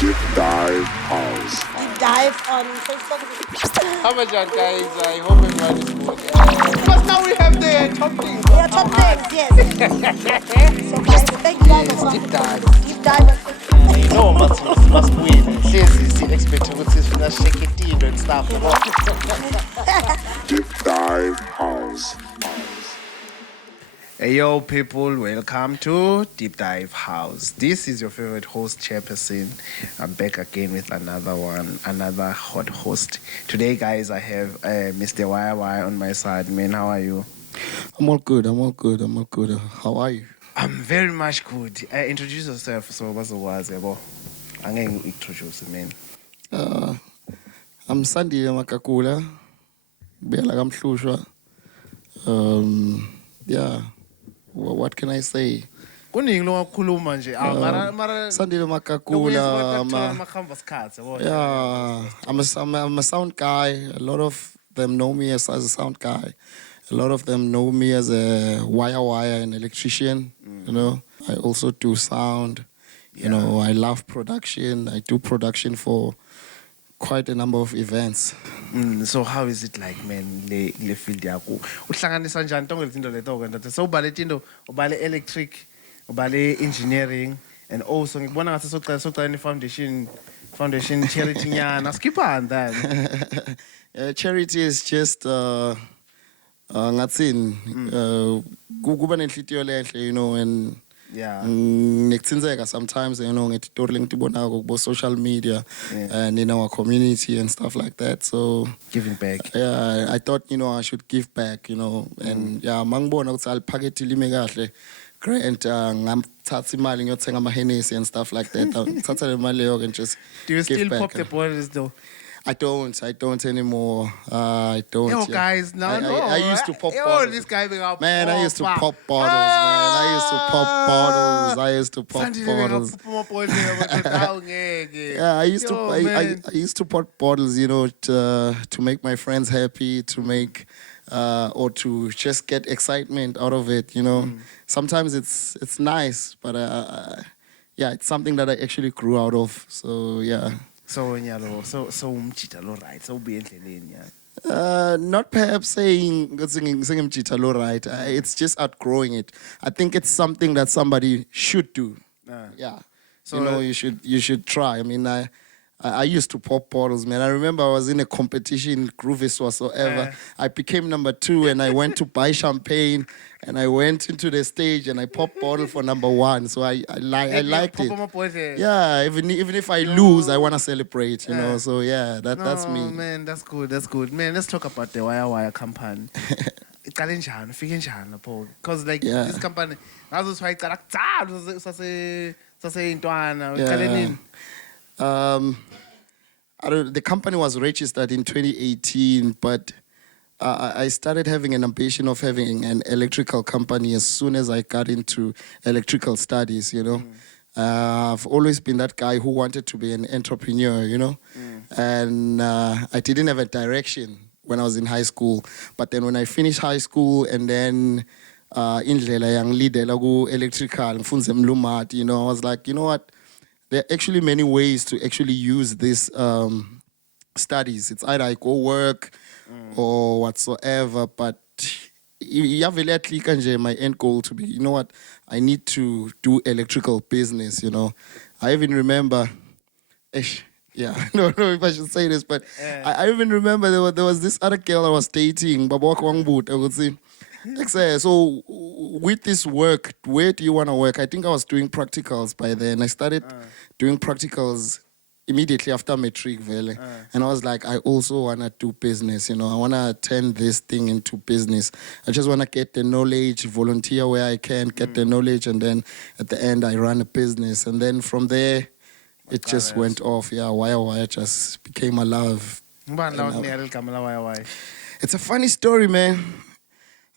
Deep Dive House. Deep dive on Facebook. How much on guys? I hope everyone is good. Because now we have the top things. Yeah, top things, yes. So guys, thank you guys Yes, for deep dive. deep dive on Facebook. You know, must win. Hlezi expect ukuthi sifuna shake it and stuff. Deep Dive House. Hey yo people, welcome to Deep Dive House. This is your favorite host, Chairperson. I'm back again with another hot host. Today guys, I have Mr. YY on my side. Man, how are you? I'm all good. How are you? I'm very much good. Introduce yourself. So what's the words, yabo? I'm going to introduce you, man. I'm Sandy Makakula. Bela Kamhlushwa. Yeah. What can I say? Kuningi lo ngakhuluma nje. Mara Sandile Makakula. Yeah. I'm a sound guy. A lot of them know me as a sound guy. A lot of them know me as a wire an electrician. You know, I also do sound. You know, I love production. I do production for quite a number of events. So how is it like, man, le field yakho? Uhlanganisa njani tonke lezinto leto kwenta? So ubale tinto, ubale electric, ubale engineering, and also ngibona ngathi socela ni foundation charity nyana. Skip on that. Charity is just ngatsini kuba nenhlitiyo lenhle, you know, and yeah. Ngikuthinzeka sometimes, you know, ngetitori lengitibonako kubo social media and in our community and stuff like that. So Giving back. yeah, I thought, you know, I should give back, you know, and yeah, mangibona ukuthi aliphakethe lime kahle grant ngamthatha imali ngiyothenga ama-Hennessy and stuff like that. Ngithatha le mali leyo and just Do you give still back. pop the bottles though? I don't anymore. I don't. Yo, guys, no. I used to pop Yo, bottles. this guy being up. Man, I used to pop bottles, man. I used to pop bottles. I used to pop bottles. Yeah, I used to pop bottles, you know, to make my friends happy, to make or to just get excitement out of it, you know. Sometimes it's nice, but yeah, it's something that I actually grew out of. So yeah. So nyalo, so umchita lo right, so be endleleni ya. Not perhaps saying lo right. It's just outgrowing it. I think it's something that somebody should do. Yeah. So you know, you should try. I mean, I used to pop bottles, man. I remember I was in a competition, Groovis whatsoever. I became number 2 and I went to buy champagne and I went into the stage and I popped bottle for number 1. So I liked it. Yeah, even if I lose, I want to celebrate, you know. So yeah, that's me. Man, that's good. Man, let's talk about the Wire company. Iqale njani, ufike njani lapho? Because like this company, ngazo siwa iqala kuqala sase intwana, iqale nini? The company was registered in 2018, but I started having an ambition of having an electrical company as soon as I got into electrical studies, you know. I've always been that guy who wanted to be an entrepreneur, you know. And I didn't have a direction when I was in high school. But then when I finished high school and then indlela yang leader ku electrical, ngifunze mlumat, you know, I was like, you know what? There are actually many ways to actually use these studies. It's either I go work or whatsoever, but my end goal to be, you know what, I need to do electrical business, you know. I even remember, yeah, I don't know if I should say this, but I even remember there was this other girl I was dating, Babak Wangbut, I would say. So with this work, where do you want to work? I think I was doing practicals by then. I started doing practicals immediately after matric, really. And I was like, I also want to do business, you know. I want to turn this thing into business. I just want to get the knowledge, volunteer where I can, get the knowledge, and then at the end, I run a business. And then from there, it just went off. Yeah, Wire just became a love. It's a funny story, man.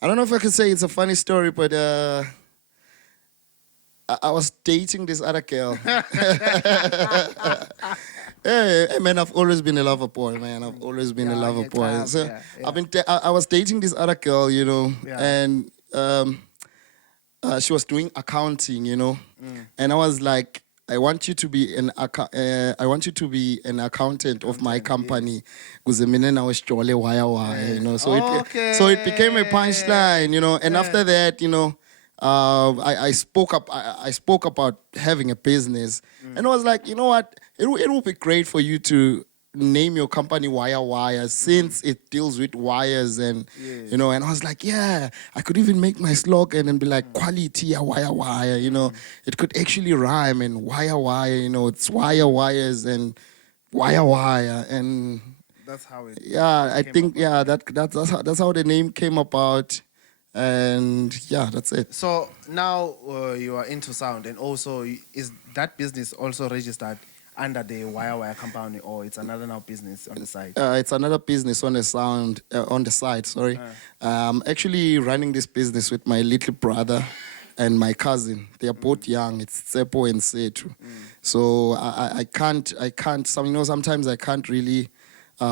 I don't know if I can say it's a funny story, but I was dating this other girl. Hey, man, I've always been a lover boy, man. I've always been a lover boy. So I was dating this other girl, you know, and she was doing accounting, you know, and I was like, I want you to be I want you to be an accountant of my company. Kuze mina nawe sijole wire, you know. So it became a punchline, you know. And after that, you know, I spoke about having a business, and I was like, you know what, it will be great for you to name your company Wire since it deals with wires, and you know. And I was like, yeah, I could even make my slogan and be like quality ya wire, you know. It could actually rhyme, and wire, you know, it's wires and wire, and That's how it. yeah, I came think about. that's how the name came about, and yeah, that's it. So now you are into sound, and also is that business also registered under the Wire company, or it's another now business on the side? It's another business on the side. Sorry, actually running this business with my little brother and my cousin. They are both young. It's Ntsipa and Setu. So I can't. Sometimes I can't really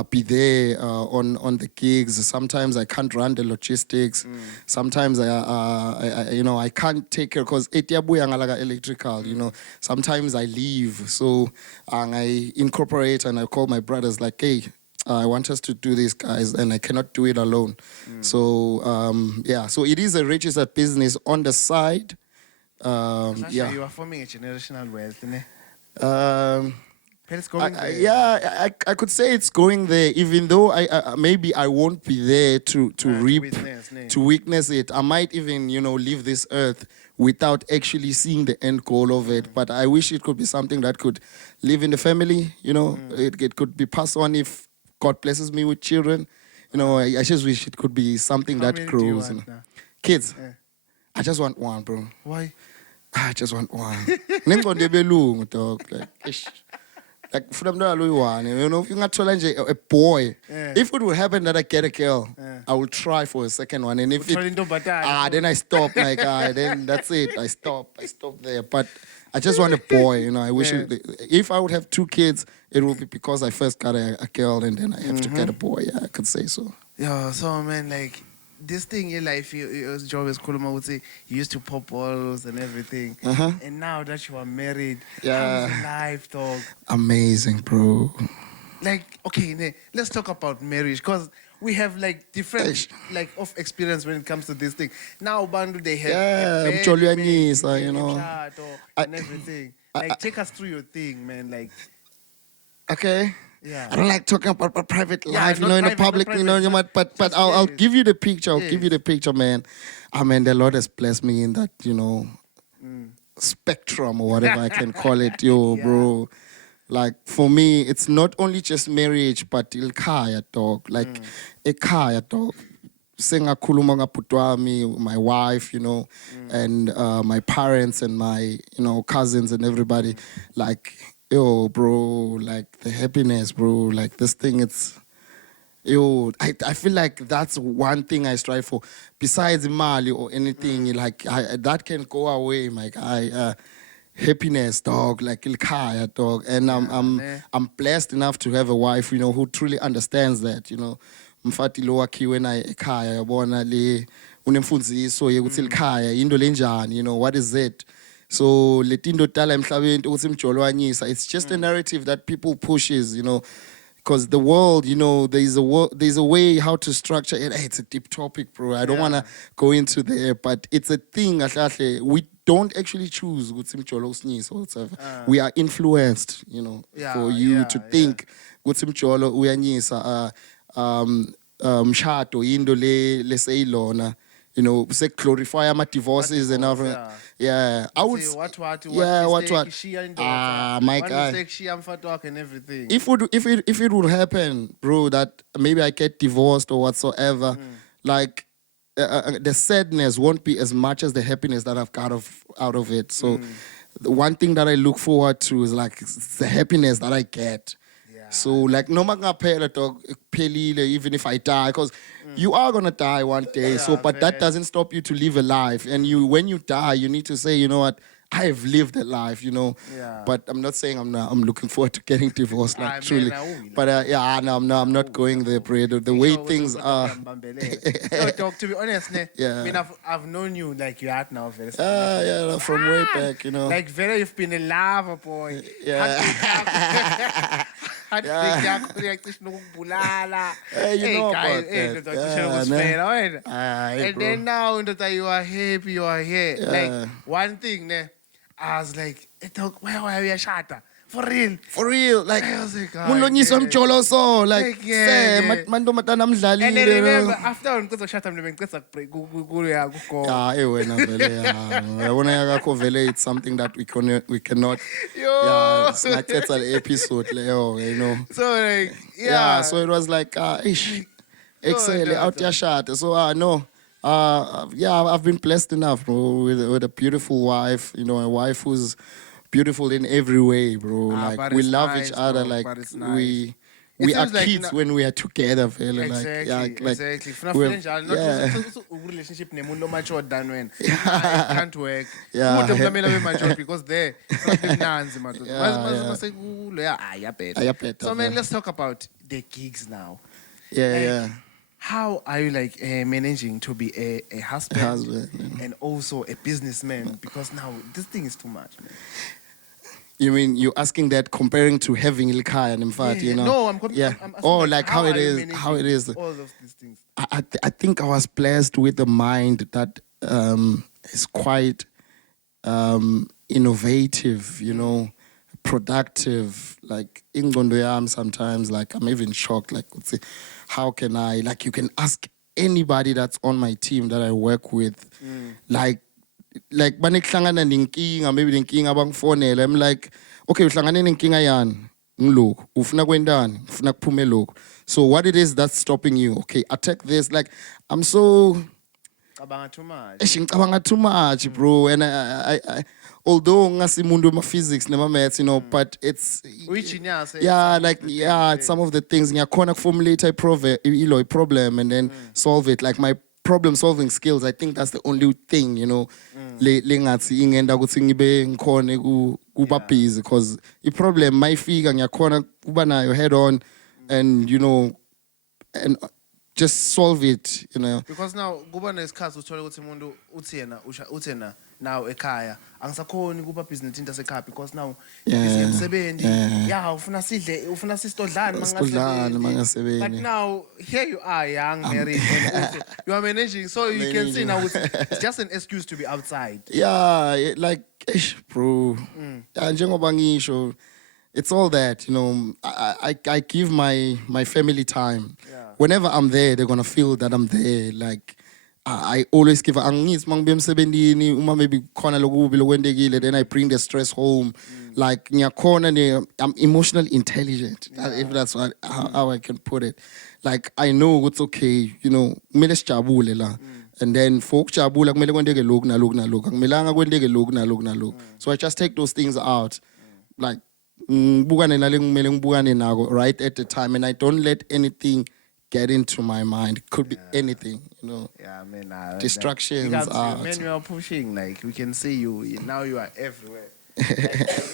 be there on the gigs. Sometimes I can't run the logistics. Sometimes I can't take care because electrical. You know, sometimes I leave. So I incorporate and I call my brothers like, hey, I want us to do this, guys, and I cannot do it alone. So so it is a registered business on the side. You are forming a generational wealth, ne? It's I, going I- there. yeah, I could say it's going there, even though maybe I won't be there to reap, witness, ne? to witness it. I might even, you know, leave this earth without actually seeing the end goal of it. But I wish it could be something that could live in the family, you know. It could be passed on if God blesses me with children. You know, I just wish it could be something How that many do you grows. want You know. now? Kids, Yeah. I just want one, bro. Why? I just want one. Nengqondo ebelungu, dog. Like, ish. Like, for them, you know, if you got challenge a boy, Yeah. if it would happen that I get a girl, I will try for a second one. And if Try into battle. then I stop. Like, then that's it. I stop there. But I just want a boy, you know. I wish if I would have 2 kids, it would be because I first got a girl and then I have to get a boy. Yeah, I could say so. Yeah, so man, like this thing in life, Joe is Kuluma would say you used to pop balls and everything. And now that you are married, how is your life, dog? Amazing, bro. Like, okay, let's talk about marriage, because we have like different Eish. like of experience when it comes to this thing. Now, Bandu, they have Yeah, a bed, Mjolwanisa, you know. and everything. Like, take us through your thing, man. Like, Okay. yeah. I don't like talking about my private Yeah, life, you not know, in the private, not public, you know, private, but just I'll yes. give you the picture. I'll give Yes. you the picture, man. I mean, the Lord has blessed me in that, you know, spectrum or whatever I can call it, yo, Yeah. bro. Like, for me, it's not only just marriage, but ilkhaya, dog. Like, ekhaya, dog. Sengakhuluma ngabhuti wami, my wife, you know, and my parents and my, you know, cousins and everybody. Like, yo, bro, like the happiness, bro. Like this thing, it's, yo, I feel like that's one thing I strive for. Besides Mali or anything, like that can go away, my guy. Happiness, dog, like ilkhaya, dog. And I'm blessed enough to have a wife, you know, who truly understands that, you know. Mfati lo wakhiwe naye ekhaya yabona le unemfundiso yekuthi likhaya into lenjani, you know, what is it? So letinto dala emhlabeni ukuthi imjolwanyisa, it's just a narrative that people pushes, you know, because the world, you know, there's a way how to structure it. Hey, it's a deep topic, bro. I don't want to go into there, but it's a thing. We don't actually choose ukuthi imjolo usinyisa or whatever. We are influenced, you know, for you to think ukuthi imjolo uyanyisa mshado into leseyilona, you know, se glorify ama divorces and everything. Yeah, I would say what my guy. And everything. If it would happen, bro, that maybe I get divorced or whatsoever, like the sadness won't be as much as the happiness that I've got out of it. So the one thing that I look forward to is like it's the happiness that I get. So like no matter dog even if I die, because you are gonna die one day. So but that doesn't stop you to live a life. And when you die, you need to say, you know what, I've lived a life, you know. Yeah. But I'm not saying I'm looking forward to getting divorced, Ah, like man, truly. awuwina. But yeah, no, I'm not going there, bro. The way things are. Yo, dog, to be honest, ne, Yeah. I mean, I've known you like you're out now, very Yeah, from way back, you know. Like, very, you've been a lover, boy. Yeah. Hey, you know guys, about hey, that. ndoda, Yeah, cishe nokusifela, wena. Aye, And bro. then now, ndoda, you are happy, you are here. Yeah. Like, one thing, ne, I was like, hey, dog, why are you shata? For real. For real, like, I was like, Mulonyiswa mjoloso, like, yeah, say, yeah. mantombazana And then amdlalile. remember, after ngicela shata mna bengicela kuya kugo. Yeah, wena vele, yeah. Yabona yakho vele, it's something that we cannot. Yo. Yeah, singacetha le episode leyo, you know. So like, Yeah, so it was like, ish, excel, no, out your shot. So, no. Yeah, I've been blessed enough, bro, with a beautiful wife, you know, a wife who's beautiful in every way, bro. Like, but we it's love nice, each other, bro, like, but it's we It are seems like kids when we are together, fella. Exactly, like, yeah, exactly. Funa we're- feel njalo. Not yeah. also a relationship nemuntu mature than when. It can't work. Yeah. Umuntu mlamela we mature because there it's not mnanzi madoda. Yeah. Mase kulo ya ayabeta. Ayabeta, So man, man. let's talk about the gigs now. Yeah, Like, yeah. How are you like managing to be a husband, Husband, yeah. and also a businessman? Because now this thing is too much, man. You mean you're asking that comparing to having Ilkaya and Mfati, you know? No, I'm yeah. asking, Oh, like how it are you is, managing how it is. all of these things. I think I was blessed with a mind that is quite innovative, you know, productive. Like in Gondoyam sometimes, like I'm even shocked. Like, let's say, how can I? Like, you can ask anybody that's on my team that I work with, like banihlangana nenkinga, maybe nenkinga bangifonela. I'm like, okay, uhlangane nenkinga yani? Ngilokhu. Ufuna kwendani? Ufuna kuphume lokhu. So what it is that's stopping you? Okay, attack this. Like, I'm so Cabanga too much. ngicabanga too much, bro. And I although ngasimundu ma physics nema maths, you know, but it's yeah, like yeah, some of the things ngiyakhona formulate a problem and then solve it. Like my problem solving skills, I think that's the only thing, you know, le ngathi ingenda ukuthi ngibe ngikhone kuba busy because the problem mayifika ngiyakhona kuba nayo head on and you know and just solve it, you know. Because now kuba nesikhathi uthola ukuthi umuntu uthena now ekhaya angisakhoni kuba business into asekhaya because now busy emsebenzi yeah ufuna sisitodlana mangasebenzi. But now here you are young married and also you are managing, so you can see now it's just an excuse to be outside. Yeah, like bro. Njengoba ngisho, it's all that, you know. I give my family time. Whenever I'm there, they're gonna feel that I'm there. Like I always give angis mangibe emsebenzini uma maybe khona lokubi lokwendekile, then I bring the stress home. Like ngiyakhona I'm emotionally intelligent. If that's how I can put it. Like I know it's okay, you know, kumele sijabule la. And then for ukujabula kumele kwendeke lokhu nalokhu nalokhu. Akumelanga kwendeke lokhu nalokhu nalokhu. So I just take those things out. Like ngibukane nale ngimele ngibukane nako right at the time, and I don't let anything get into my mind. It could be anything, you know. Yeah, man. Distractions are. out. Man, you are pushing. Like we can see you now. You are everywhere.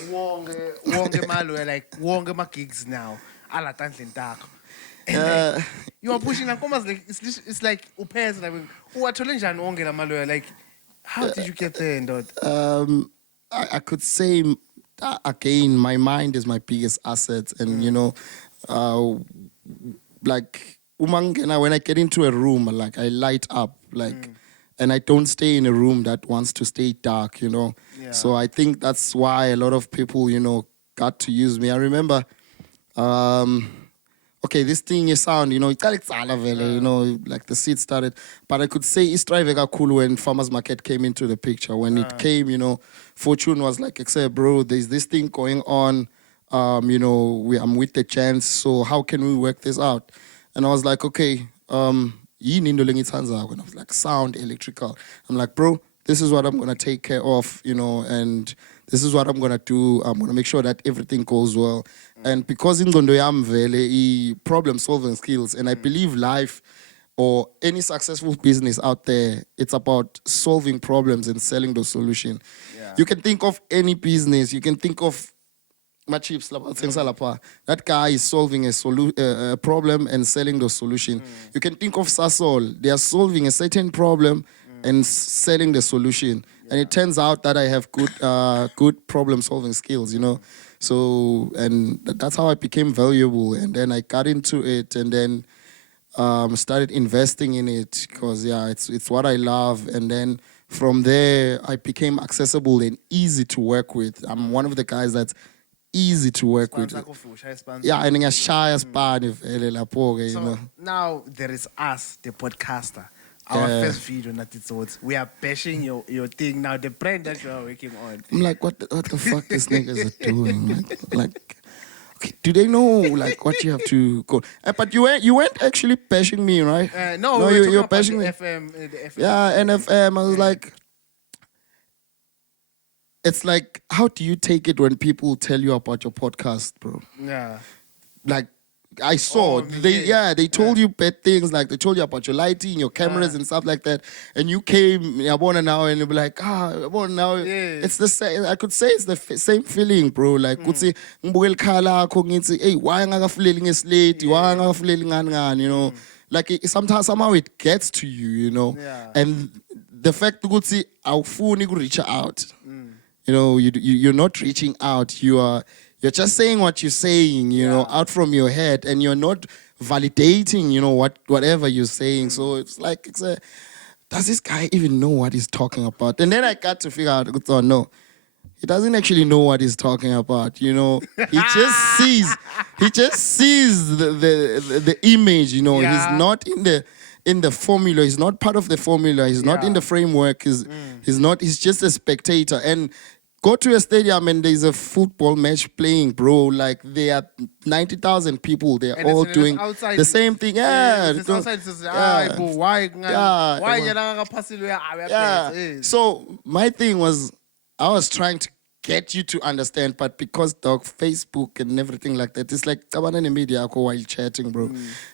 Wonge malwe, like wonge ma gigs now. Ala tantle ntako. And you are pushing like almost like it's like upairs like uwathole njani wonge la malwe, like how did you get there, Ndod? I could say again, my mind is my biggest asset, and you know, like umangena, when I get into a room, like I light up, like, and I don't stay in a room that wants to stay dark, you know. Yeah. So I think that's why a lot of people, you know, got to use me. I remember, okay, this thing is sound, you know, you know, like the seed started. But I could say East Drive cool when Farmers Market came into the picture. When it came, you know, Fortune was like, except bro, there's this thing going on. You know, I'm with the chance, so how can we work this out? And I was like, okay, when I was like, sound, electrical. I'm like, bro, this is what I'm gonna take care of, you know, and this is what I'm gonna do. I'm gonna make sure that everything goes well. And because in Gondoyam Vele, problem solving skills, and I believe life or any successful business out there, it's about solving problems and selling those solutions. Yeah. You can think of any business. You can think of my chips. That guy is solving a problem and selling the solution. You can think of Sasol. They are solving a certain problem and selling the solution. And it turns out that I have good problem solving skills, you know. So, and that's how I became valuable. And then I got into it, and then started investing in it because it's what I love. And then from there, I became accessible and easy to work with. I'm one of the guys that's easy to work with. Yeah, and ngiyashaya spani vele lapho ke, you know. Now there is us, the podcaster. Our first video, not its words. We are bashing your thing now, the brand that you are working on. I'm like, what the fuck these niggas are doing? Like, okay, do they know like what you have to go? But you weren't actually bashing me, right? No, you're bashing me. The FM. Yeah, NFM. I was like, it's like, how do you take it when people tell you about your podcast, bro? Yeah. Like, I saw they told you bad things, like they told you about your lighting, your cameras and stuff like that, and you came Yabona now and you'll be like, Yabona now. It's the same. I could say it's the same feeling, bro. Like kutsi ngibukela khala akho ngithi, hey, why angakafuleli ngeslate, why angakafuleli ngani, you know. Like somehow it gets to you, you know. And the fact that awufuni ku reach out, you know, you're not reaching out. You're just saying what you're saying, you know, out from your head, and you're not validating, you know, whatever you're saying. So it's like, does this guy even know what he's talking about? And then I got to figure out, oh, no, he doesn't actually know what he's talking about, you know. He just sees the image, you know. He's not in the formula. He's not part of the formula. He's not in the framework. He's just a spectator. And go to a stadium and there's a football match playing, bro. Like there are 90,000 people. They're all doing the same thing. Yeah. So my thing was, I was trying to get you to understand, but because dog Facebook and everything like that, it's like kabana ne media while chatting, bro.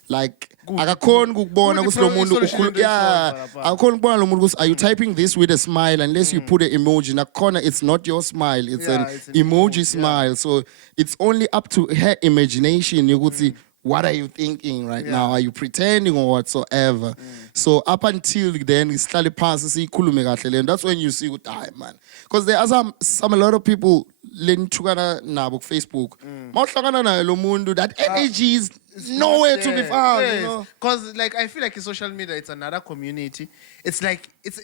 Like akakhona ukubona ukuthi lo muntu akakhona ukubona lo muntu ukuthi are you typing this with a smile unless you put an emoji. Nakhona it's not your smile, it's an emoji smile. So it's only up to her imagination ukuthi what are you thinking right now? Are you pretending or whatsoever? So up until then, sihlale phansi sikhulume kahle le. That's when you see ukuthi man. Because there are a lot of people lenithukana nabo ku Facebook. Mawuhlangana naye lo muntu, that energy is nowhere to be found, you know. Because like I feel like in social media it's another community. It's like it's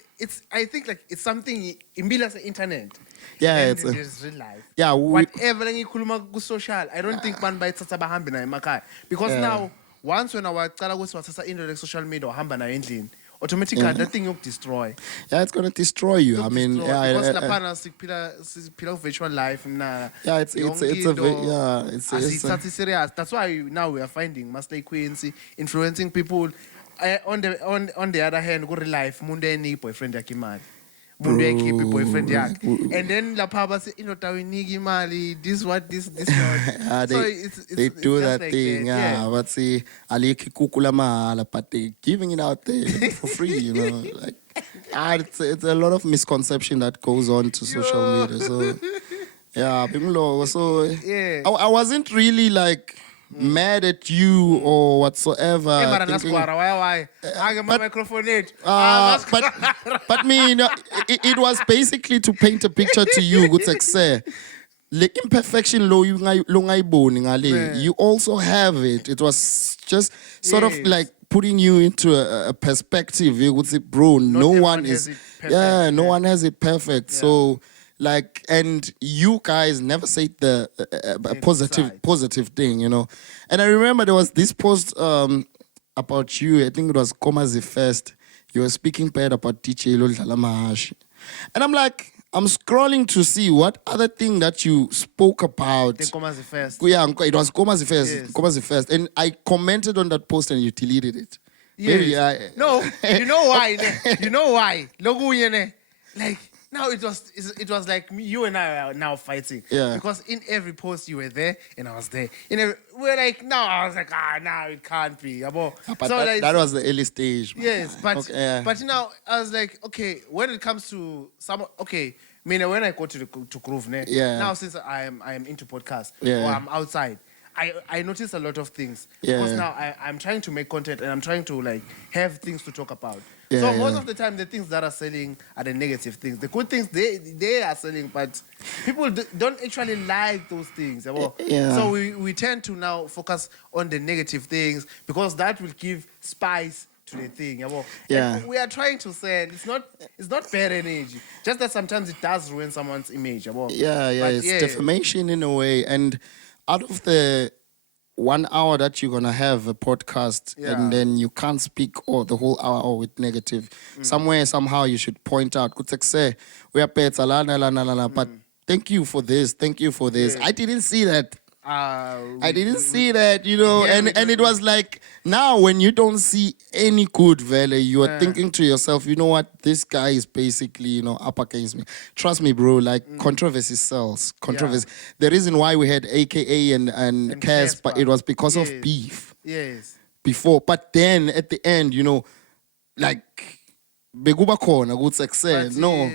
I think like it's something in the internet. Yeah, it's real life. Yeah, whatever ngikhuluma ku social, I don't think man bayithatha bahambe nayo emakhaya. Because now once when awaqala ukuthi wathatha into like social media uhamba nayo endlini, automatically that thing will destroy. Yeah, it's gonna destroy you. I mean, because laphana siphila virtual life mna. Yeah, it's serious. That's why now we are finding Master Quincy influencing people. On the other hand, go real life munde ni boyfriend yakhe imali. Munde yakhe boyfriend yakhe. And then lapha base inotawiniki imali, this what. So they do that like thing, but see alikhi kukula mahala, but they giving it out there for free, you know. Like it's a lot of misconception that goes on to social media. So I wasn't really like mad at you or whatsoever. But me, you know, it was basically to paint a picture to you. The imperfection you also have it. It was just sort of like putting you into a perspective. You would say, bro, no one has it perfect. So like, and you guys never say the positive thing, you know. And I remember there was this post about you. I think it was Komazi Fest. You were speaking bad about DJ Lodlala Mahashi. And I'm like, I'm scrolling to see what other thing that you spoke about. The Komazi Fest. Yeah, it was Komazi Fest. Yes. Komazi Fest. And I commented on that post and you deleted it. Yes. No, you know why? You know why? Like, now it was like you and I are now fighting. Yeah. Because in every post you were there and I was there. We're like, no, I was like, no, it can't be. Yabo. But So, like, that was the early stage. Man. yes, but Okay, yeah. but I was like, okay, when it comes to when I go to Groove, Yeah. now since I am into podcasts Yeah. or I'm outside, I notice a lot of things. Yeah. Because now I'm trying to make content and I'm trying to like have things to talk about. Yeah, So most yeah. of the time the things that are selling are the negative things. The good things they are selling, but people don't actually like those things. Yabo. Yeah. So we tend to now focus on the negative things because that will give spice to the thing. Yabo. Yeah. And we are trying to say it's not bad energy. Just that sometimes it does ruin someone's image. Yabo. Yeah, But it's defamation in a way. And out of the 1 hour that you're gonna have a podcast, Yeah. and then you can't speak or the whole hour with negative. Somewhere, somehow, you should point out. Say, we are pets, but thank you for this. Thank you for this. Yeah. I didn't see that. I I didn't see that, you know, Yeah, and it was like now when you don't see any good value, you are thinking to yourself, you know what, this guy is basically, you know, up against me. Trust me, bro, like controversy sells. Controversy. The reason why we had AKA and Casper, Casper. it was because Yes. of beef Yes. before. But then at the end, you know, like bekuba khona ukuthi But, no.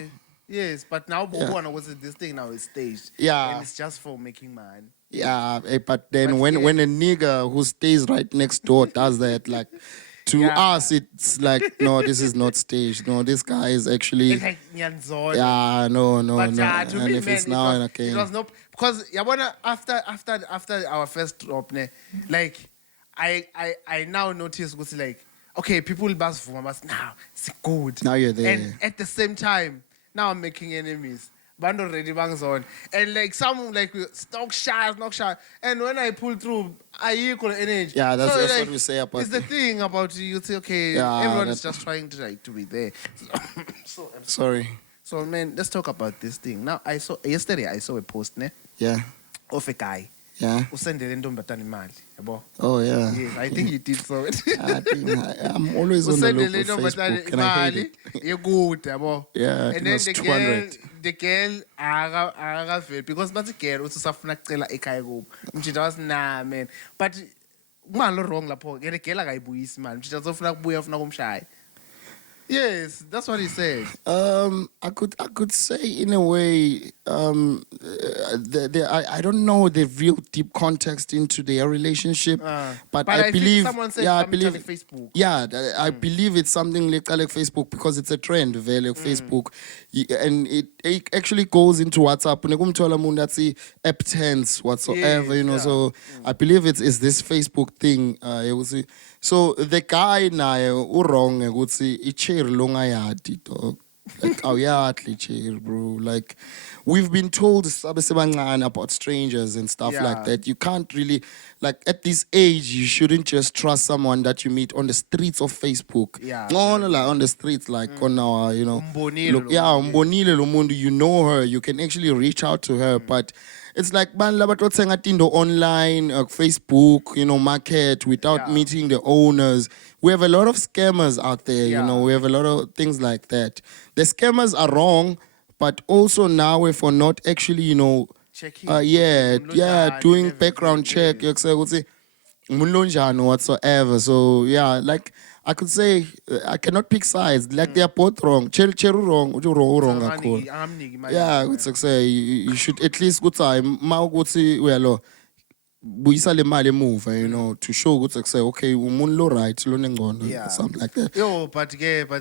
yes, but now this thing now is staged. Yeah. And it's just for making money. Yeah, but then But when yeah. when a nigga who stays right next door does that, like to Yeah. us it's like, no, this is not staged. No, this guy is actually It's like nyanzolo. yeah, no, But no. to And me, if man, it's now and it was no because yabona after our first drop, like I now notice what's like, okay, people basvuma but now it's good. Now you're there. And at the same time, now I'm making enemies. Band already bangs on. And like some like knock shy. And when I pull through, I equal energy. Yeah, that's like, what we say about it's the thing about you say, okay, Yeah, everyone is that- just trying to be there. sorry. So man, let's talk about this thing. Now yesterday I saw a post Yeah. of a guy Yeah. usendele intombatana imali, yabo. Oh yeah. Yes, I think he did so. I'm always on the look Usendele of intombatana Facebook and I hate imali it. yekude, yabo. Yeah, it And then was 200. the girl akaveli because bathi girl usafuna kucela ekhaya kubo. Mjida was nah man. But kumalo wrong lapho. The girl akayibuyisi imali. Mjida uzofuna kubuya ufuna kumshaya. Yes, that's what he said. I could say in a way, I don't know the real deep context into their relationship, but I think believe, someone said, yeah, I "I'm believe, telling Facebook." yeah, I believe it's something like Facebook because it's a trend, vele Facebook, and it actually goes into WhatsApp. Unekumthola umuntu athi app tense whatsoever, Yes, you know. yeah. So I believe it's this Facebook thing. So the guy naye wrong ukuthi ichair longayadi dog. Like awuyadli chair, bro. Like we've been told about strangers and stuff Yeah. like that. You can't really like at this age you shouldn't just trust someone that you meet on the streets of Facebook. Yeah. No, like on the streets, like on our, you know. Umbonile Look, lo yeah, muntu, umbonile lo muntu, you know her, you can actually reach out to her, but it's like man labatothenga tindo online, Facebook, you know, market without Yeah. meeting the owners. We have a lot of scammers out there, you Yeah. know. We have a lot of things like that. The scammers are wrong, but also now if we're not actually, you know, Checking. doing background check, you say whatsoever. So yeah, like I could say I cannot pick sides. Like they are both wrong. Cheru wrong, wrong kakhulu. Yeah, it's like say you should at least good time. Mawukuthi uyalo buyisa le mali move, you know, to show good like say okay, umuntu lo right, lo nengcondo, Yeah. something like that. Yo, but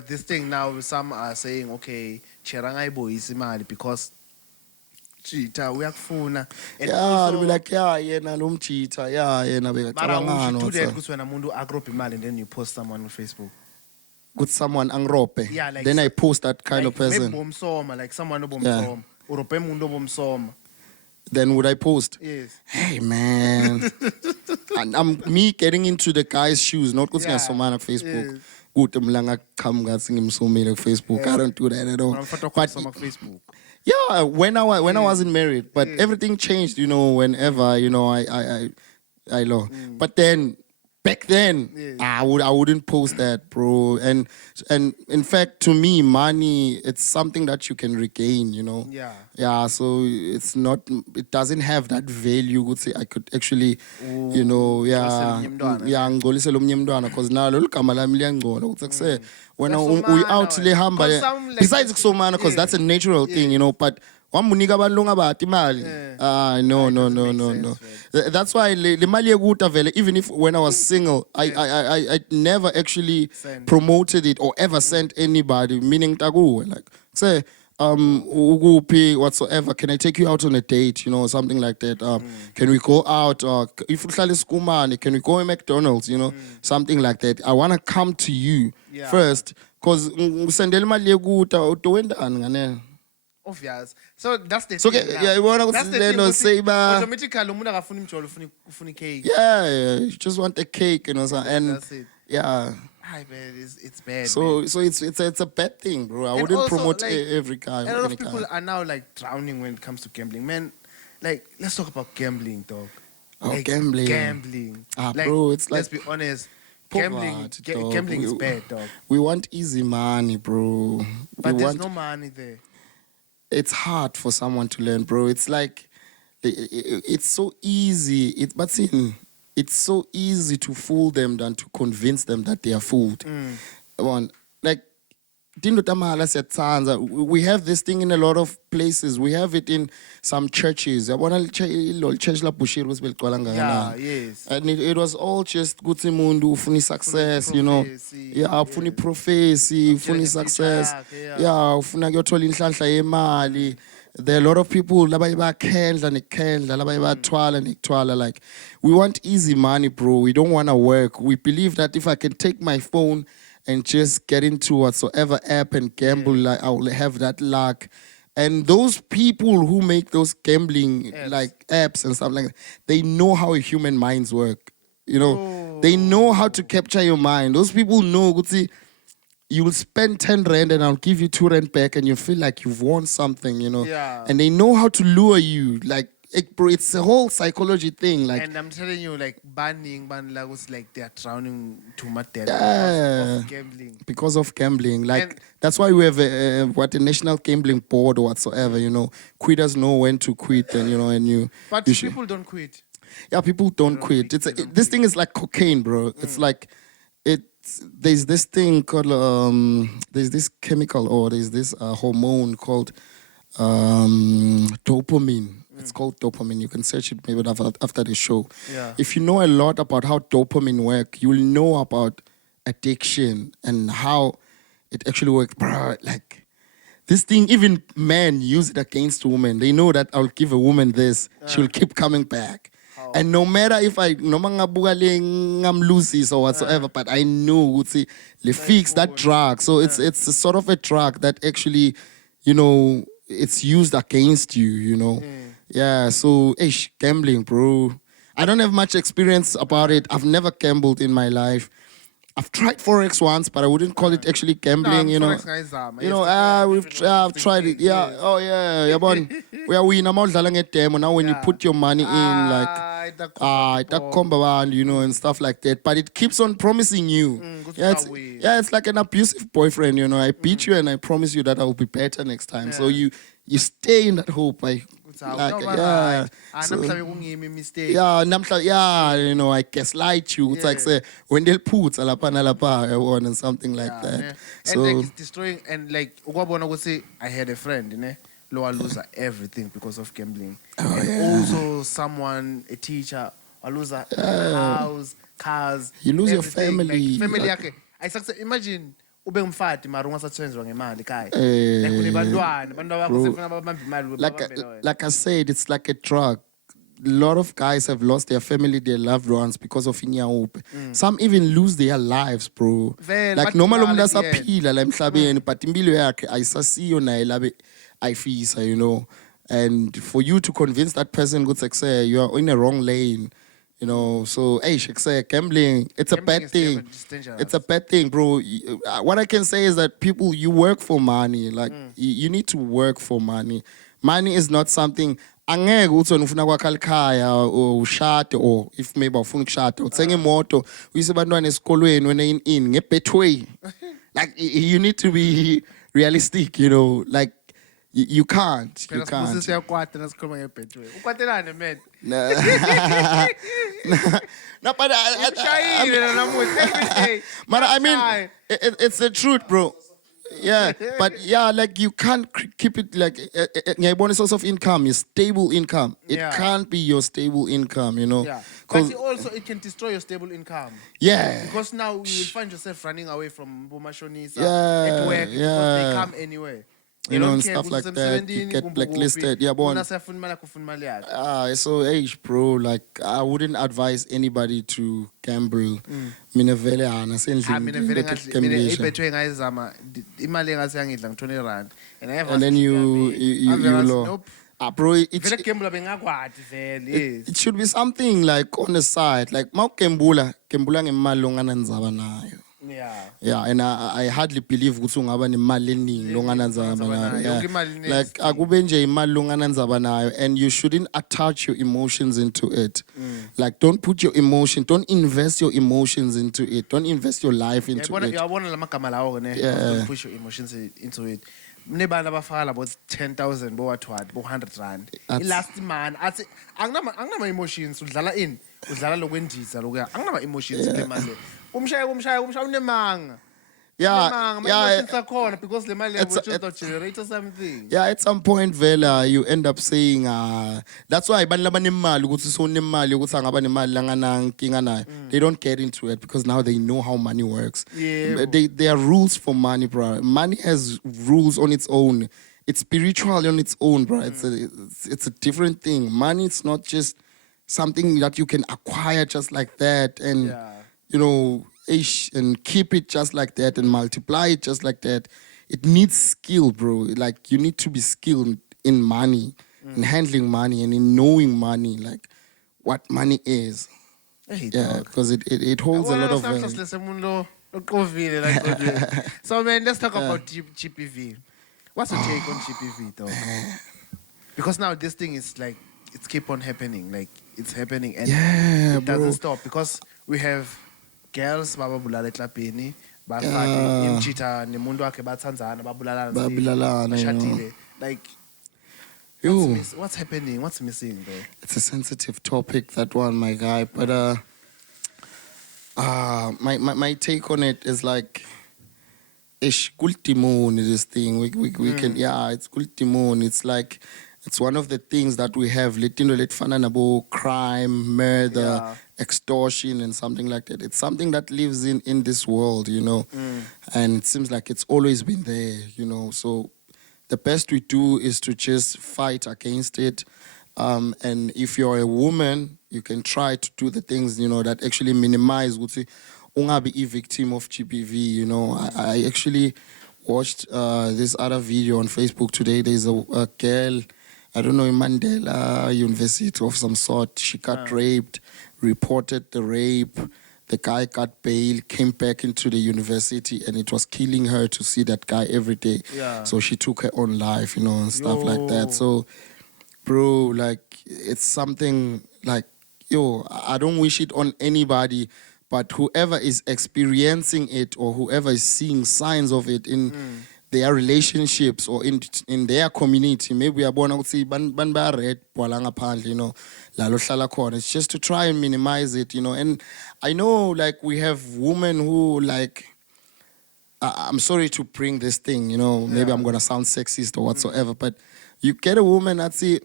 this thing now, some are saying, okay, cheranga iboyisi imali because cheetah uyakufuna. And Yeah, also, they'll be like, yeah, yena lo mchitha, yeah, yena Mara, bekacabangana we should do that what's because when a mundu agroup imali and then you post someone on Facebook. with someone angrope. Yeah, like then I post that kind of person. Maybe bomsoma, like someone Yeah. bomsoma. Urope mundu bomsoma. Then would I post? Yes. Hey man, and I'm me getting into the guy's shoes, not because Yeah. I'm on Facebook. Yes. Good, mlanga come ngimsomile Facebook. I don't do that at all. But on Facebook. Yeah, when I wasn't married, but everything changed, you know. Whenever you know, I know. But then back then, Yes. I wouldn't post that, bro. And in fact, to me, money, it's something that you can regain, you know. Yeah. Yeah. So it doesn't have that value. Would say I could actually, you know, yeah, ngcolisele omnye umntwana, yeah, ngolisela omnye umntwana, because now lolu gama lami liyangcola. Ukuthi say when we out Kuyasomana, le hamba. 'cause some like Besides this- kusomana, because yeah. that's a natural thing, you know, but. Wamunika abantu longabathi imali. No, It no, doesn't no, make no, sense, no. That's why le mali yekuta vele, even if when I was single, I never actually Send. promoted it or ever sent anybody, meaning tagu like say ukuphi whatsoever, can I take you out on a date, you know, something like that. Can we go out, or if uhlala esikumane, can we go to McDonald's, you know, something like that. I want to come to you Yeah. first, because ngisendela imali yekuta utowendani ngane. Obvious. So that's the So, thing. okay, now. yeah, you wanna go That's to the the thing. no, ukuthi say ba- automatically umuntu akafuni imjolo ufuna cake. Yeah, you just want a cake, you know, and That's it. yeah. Hi man, it's bad. man. So it's a bad thing, bro. I And wouldn't also, promote like, every guy. a lot any of people guy. are now like drowning when it comes to gambling. Man, like let's talk about gambling, dog. Oh, Like, gambling. Gambling. Bro, it's let's like be honest. poverty, dog. Gambling is bad, dog. We want easy money, bro. But we there's want. no money there. It's hard for someone to learn, bro. It's like it's so easy. It's so easy to fool them than to convince them that they are fooled. One, like Dindo Tamala said, Sanza, we have this thing in a lot of places. We have it in some churches. I want to church la Bushir was built. Yeah, yes. And it was all just good mundu, funny success, you know. prophecy, Yeah, funny prophecy, funny a success. picture, Yeah, funny gyothola inhlanhla yemali. There are a lot of people labanye bakhendla nekhendla, labanye bathwala nekthwala. Like, we want easy money, bro. We don't want to work. We believe that if I can take my phone and just get into whatsoever app and gamble, like I will have that luck. And those people who make those gambling Apps. like apps and stuff like that, they know how human minds work. You know, they know how to capture your mind. Those people know, Gutsi, you will spend 10 rand and I'll give you 2 rand back and you feel like you've won something, you know. Yeah. And they know how to lure you. Like, bro, it's a whole psychology thing. Like, And I'm telling you, like banning was like they are drowning too much there Yeah. because of gambling. because of gambling. Like, And- that's why we have a national gambling board or whatsoever, you know. Quitters know when to quit and, you know, and you... But you should- people don't quit. Yeah, people don't quit. quit, they don't This thing is like cocaine, bro. It's like there's this thing called there's this chemical or there's this hormone called dopamine. It's called dopamine. You can search it maybe after the show. Yeah. If you know a lot about how dopamine works, you'll know about addiction and how it actually works. Bro, like this thing, even men use it against women. They know that I'll give a woman this, she'll keep coming back. And no matter if I noma ngabuka le ngamloses or whatsoever, but I know ukuthi le fix that drug. So it's a sort of a drug that actually, you know, it's used against you, you know. Yeah, so gambling, bro. I don't have much experience about it. I've never gambled in my life. I've tried Forex once, but I wouldn't call it actually gambling, you know. You know, I've tried it. Yeah. Oh yeah, yabon. We are winning amawudlala ngedemo. Now when you put your money in, like itakomba bantu, you know, and stuff like that. But it keeps on promising you. It's like an abusive boyfriend, you know. I beat you and I promise you that I will be better next time. So you stay in that hope. Yeah, you know, I gaslight you. It's like say when they'll put alapa and something like that. And like it's destroying and like ukwabona ukuthi I had a friend, you know, lower loser everything because of gambling. Also someone, a teacher, or loser house, cars. You lose your everything. family. Like, family Like- yakhe. I success. Imagine ube umfati mara ungasatshenzwa ngemali ekhaya. Like kunebantwana, abantu bakho Bro, sefuna babambe imali like I said, it's like a drug. A lot of guys have lost their family, their loved ones because of inyaupe. Some even lose their lives, bro. Vele, Like but normal imali umuntu at the end. asaphila la emhlabeni, but impilo yakhe ayisasiyo naye labe ayifisa, you know. And for you to convince that person good say you are in a wrong lane, you know. So say gambling, it's a Gambling bad is thing. it's dangerous. It's a bad thing, bro. What I can say is that people, you work for money. Like you need to work for money. Money is not something angeke uthi wena ufuna kwakha likhaya or ushade or if maybe awufuna ukushada uthenga imoto uyise abantwana esikolweni wena in ngebetway. Like you need to be realistic, you know, like you can't. You Phela can't. sibusi siyakwata nasikhuluma ngebhetwe. Ukwatelane man. No, but Ushayile lo namuhla every day. but I mean, Outside. it's the truth, bro. Yeah, but yeah, like you can't keep it like ngiyayibona source of income is stable income. It Yeah. can't be your stable income, you know. Yeah. But 'Cause- it can destroy your stable income. yeah. Because now you will find yourself running away from Bomashonisa Yeah, at work because yeah. they come anywhere. You know, don't and care stuff ukuthi like that. You usemsebenzini, get kumbe blacklisted. kuphi. Yeah, bon. Ufuna siyafuna imali yakho, ufuna imali yakho. So age, bro. Like I wouldn't advise anybody to gamble. Mina vele ana Mina vele mina sendlini ibethwe ngayizama imali engathi yangidla ngo-20 and I and then you lo. Nope. Bro, Vele gamble bengakwadi vele. Yes. it should be something like on the side. Like mawugembula ngemali onganandzaba nayo. Yeah. Yeah, and I hardly believe ukuthi ungaba nemali eningi longanandzaba nayo. Yonke imali Yeah. Like inesidingo. akube nje imali longanandzaba nayo and you shouldn't attach your emotions into it. Like don't put your don't invest your emotions into it. Don't invest your life into it. Uyabona lamagama lawo ne. Yeah. Don't push your emotions into it. Mnebana abafaka labo 10,000 bo what 100 rand. Last man athi anginama emotions udlala lokwendiza lokuya. Anginama emotions le mali. Umshaya unemanga. Yeah, Emotions akhona because le mali yabo just generate something. Yeah, at some point vela you end up saying that's why abantu labanemali ukuthi sonemali ukuthi angaba nemali langanankinga nayo. They don't get into it because now they know how money works. Yeah. There are rules for money, bro. Money has rules on its own. It's spiritual on its own, bro. It's a different thing. Money is not just something that you can acquire just like that and Yeah. you know, and keep it just like that and multiply it just like that. It needs skill, bro. Like you need to be skilled in money, in handling money and in knowing money, like what money is. Hey, Yeah, dog. because it holds a lot of value. So man, let's talk about GBV. What's your take on GBV though? Because now this thing is like it's keep on happening, like it's happening and Yeah, it doesn't bro. stop because we have girls bababulala eklabheni bafake imchita nemuntu wakhe bathandzana babulalana Babulalana, you know. bashadile. Like Yo, what's happening? What's missing though? it's a sensitive topic, that one, my guy. But my take on it is like, ish kultimon is this thing. We can, yeah, it's kultimon. It's like, it's one of the things that we have. Letindo letfana nabo crime, murder, Yeah. extortion, and something like that. It's something that lives in this world, you know. And it seems like it's always been there, you know. So the best we do is to just fight against it. And if you're a woman, you can try to do the things, you know, that actually minimize ungabi a victim of GBV, you know. I actually watched this other video on Facebook today. There's a girl, I don't know, in Mandela University of some sort. She got raped, reported the rape. The guy got bail, came back into the university, and it was killing her to see that guy every day. Yeah. So she took her own life, you know, and stuff like Yo. that. So, bro, like, it's something like, yo, I don't wish it on anybody, but whoever is experiencing it or whoever is seeing signs of it in their relationships or in their community, maybe uyabona ukuthi ban red bwala ngaphandle, you know, la lo hlala khona. It's just to try and minimize it, you know. And I know, like, we have women who, like, I'm sorry to bring this thing, you know, maybe I'm gonna sound sexist or whatsoever, but you get a woman that say,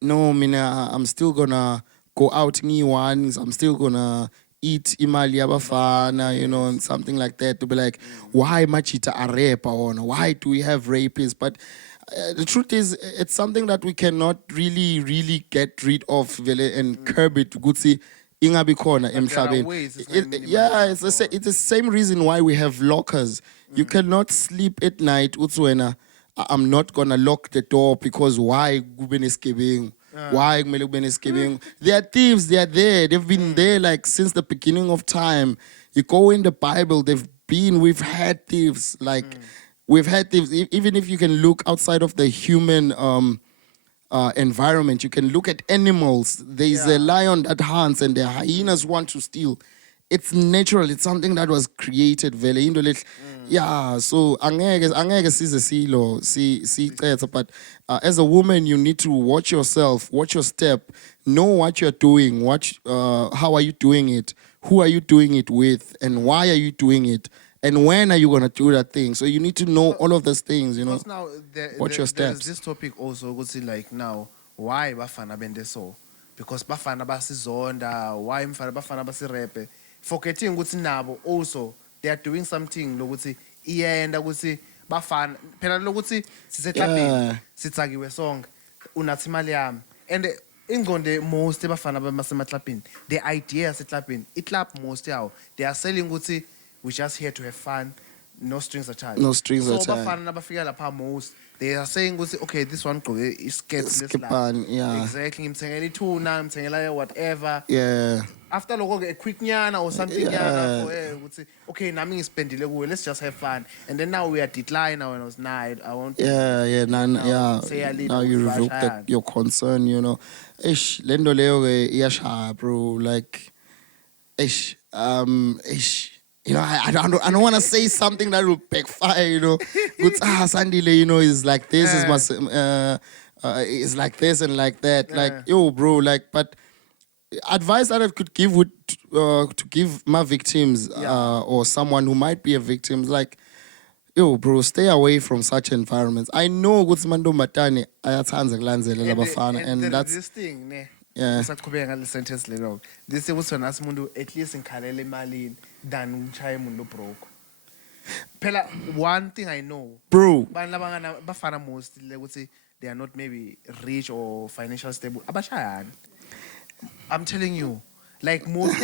no, mina, I'm still gonna go out once, I'm still gonna eat imali yabafana, you know, and something like that, to be like, why machita a rape or why do we have rapists? But the truth is, it's something that we cannot really get rid of and curb it. Gutsi ingabi khona emhlabeni. ways it's not Yeah, it's the same reason why we have lockers. You cannot sleep at night. Utswena, I'm not gonna lock the door because why kube nesgebeng? Why kumele kube nesgebeng? They are thieves. They are there. They've been there like since the beginning of time. You go in the Bible. We've had thieves. Like we've had thieves. Even if you can look outside of the human environment. You can look at animals. There's a lion that hunts and the hyenas want to steal. It's natural. It's something that was created vele into le yeah, so angeke size silo sicetha, but as a woman you need to watch yourself, watch your step, know what you're doing, watch how are you doing it, who are you doing it with, and why are you doing it, and when are you going to do that thing. So you need to know all of those things, you know. Because now Watch your there's steps. this topic also ukuthi like now why bafana bende so, because bafana basizonda, why bafana basirepe, forgetting ukuthi nabo also they are doing something lokuthi iyenda ukuthi bafana phela lokuthi sisetlabhini sitsakiwe song unathi imali yami, and ingqonde most bafana basematlabhini the idea setlabhini iclub most yawo they are selling ukuthi we just here to have fun, no strings attached. No strings so attached. bafana nabafika lapha most they are saying ukuthi okay this one gqoke iskets Skipani, yeah. exactly ngimthengela ithuna ngimthengela whatever. Yeah. After logo a quick nyana or something nyana for okay nami ngispendile kuwe, let's just have fun, and then now we are decline now, and I was I want now you revoke that your concern, you know. Ish lendo leo iyashaya, bro, like ish you know, I don't want to say something that will backfire, you know. But Sandile, you know, is like this, is like this and like that. Like, yo, bro, like, but advice that I could give would to give my victims or someone who might be a victim, like, yo, bro, stay away from such environments. I know ukuthi mantombatane ayathandza kulandzelela abafana, and that's this thing ne. Yeah. Usaqhubeka ngale sentence lelo. This ukuthi wena simuntu at least ngikhalela emalini than uchaye umuntu broke. Phela one thing I know, bro. Bafana most ukuthi they are not maybe rich or financially stable. Abashayani. I'm telling you, like most,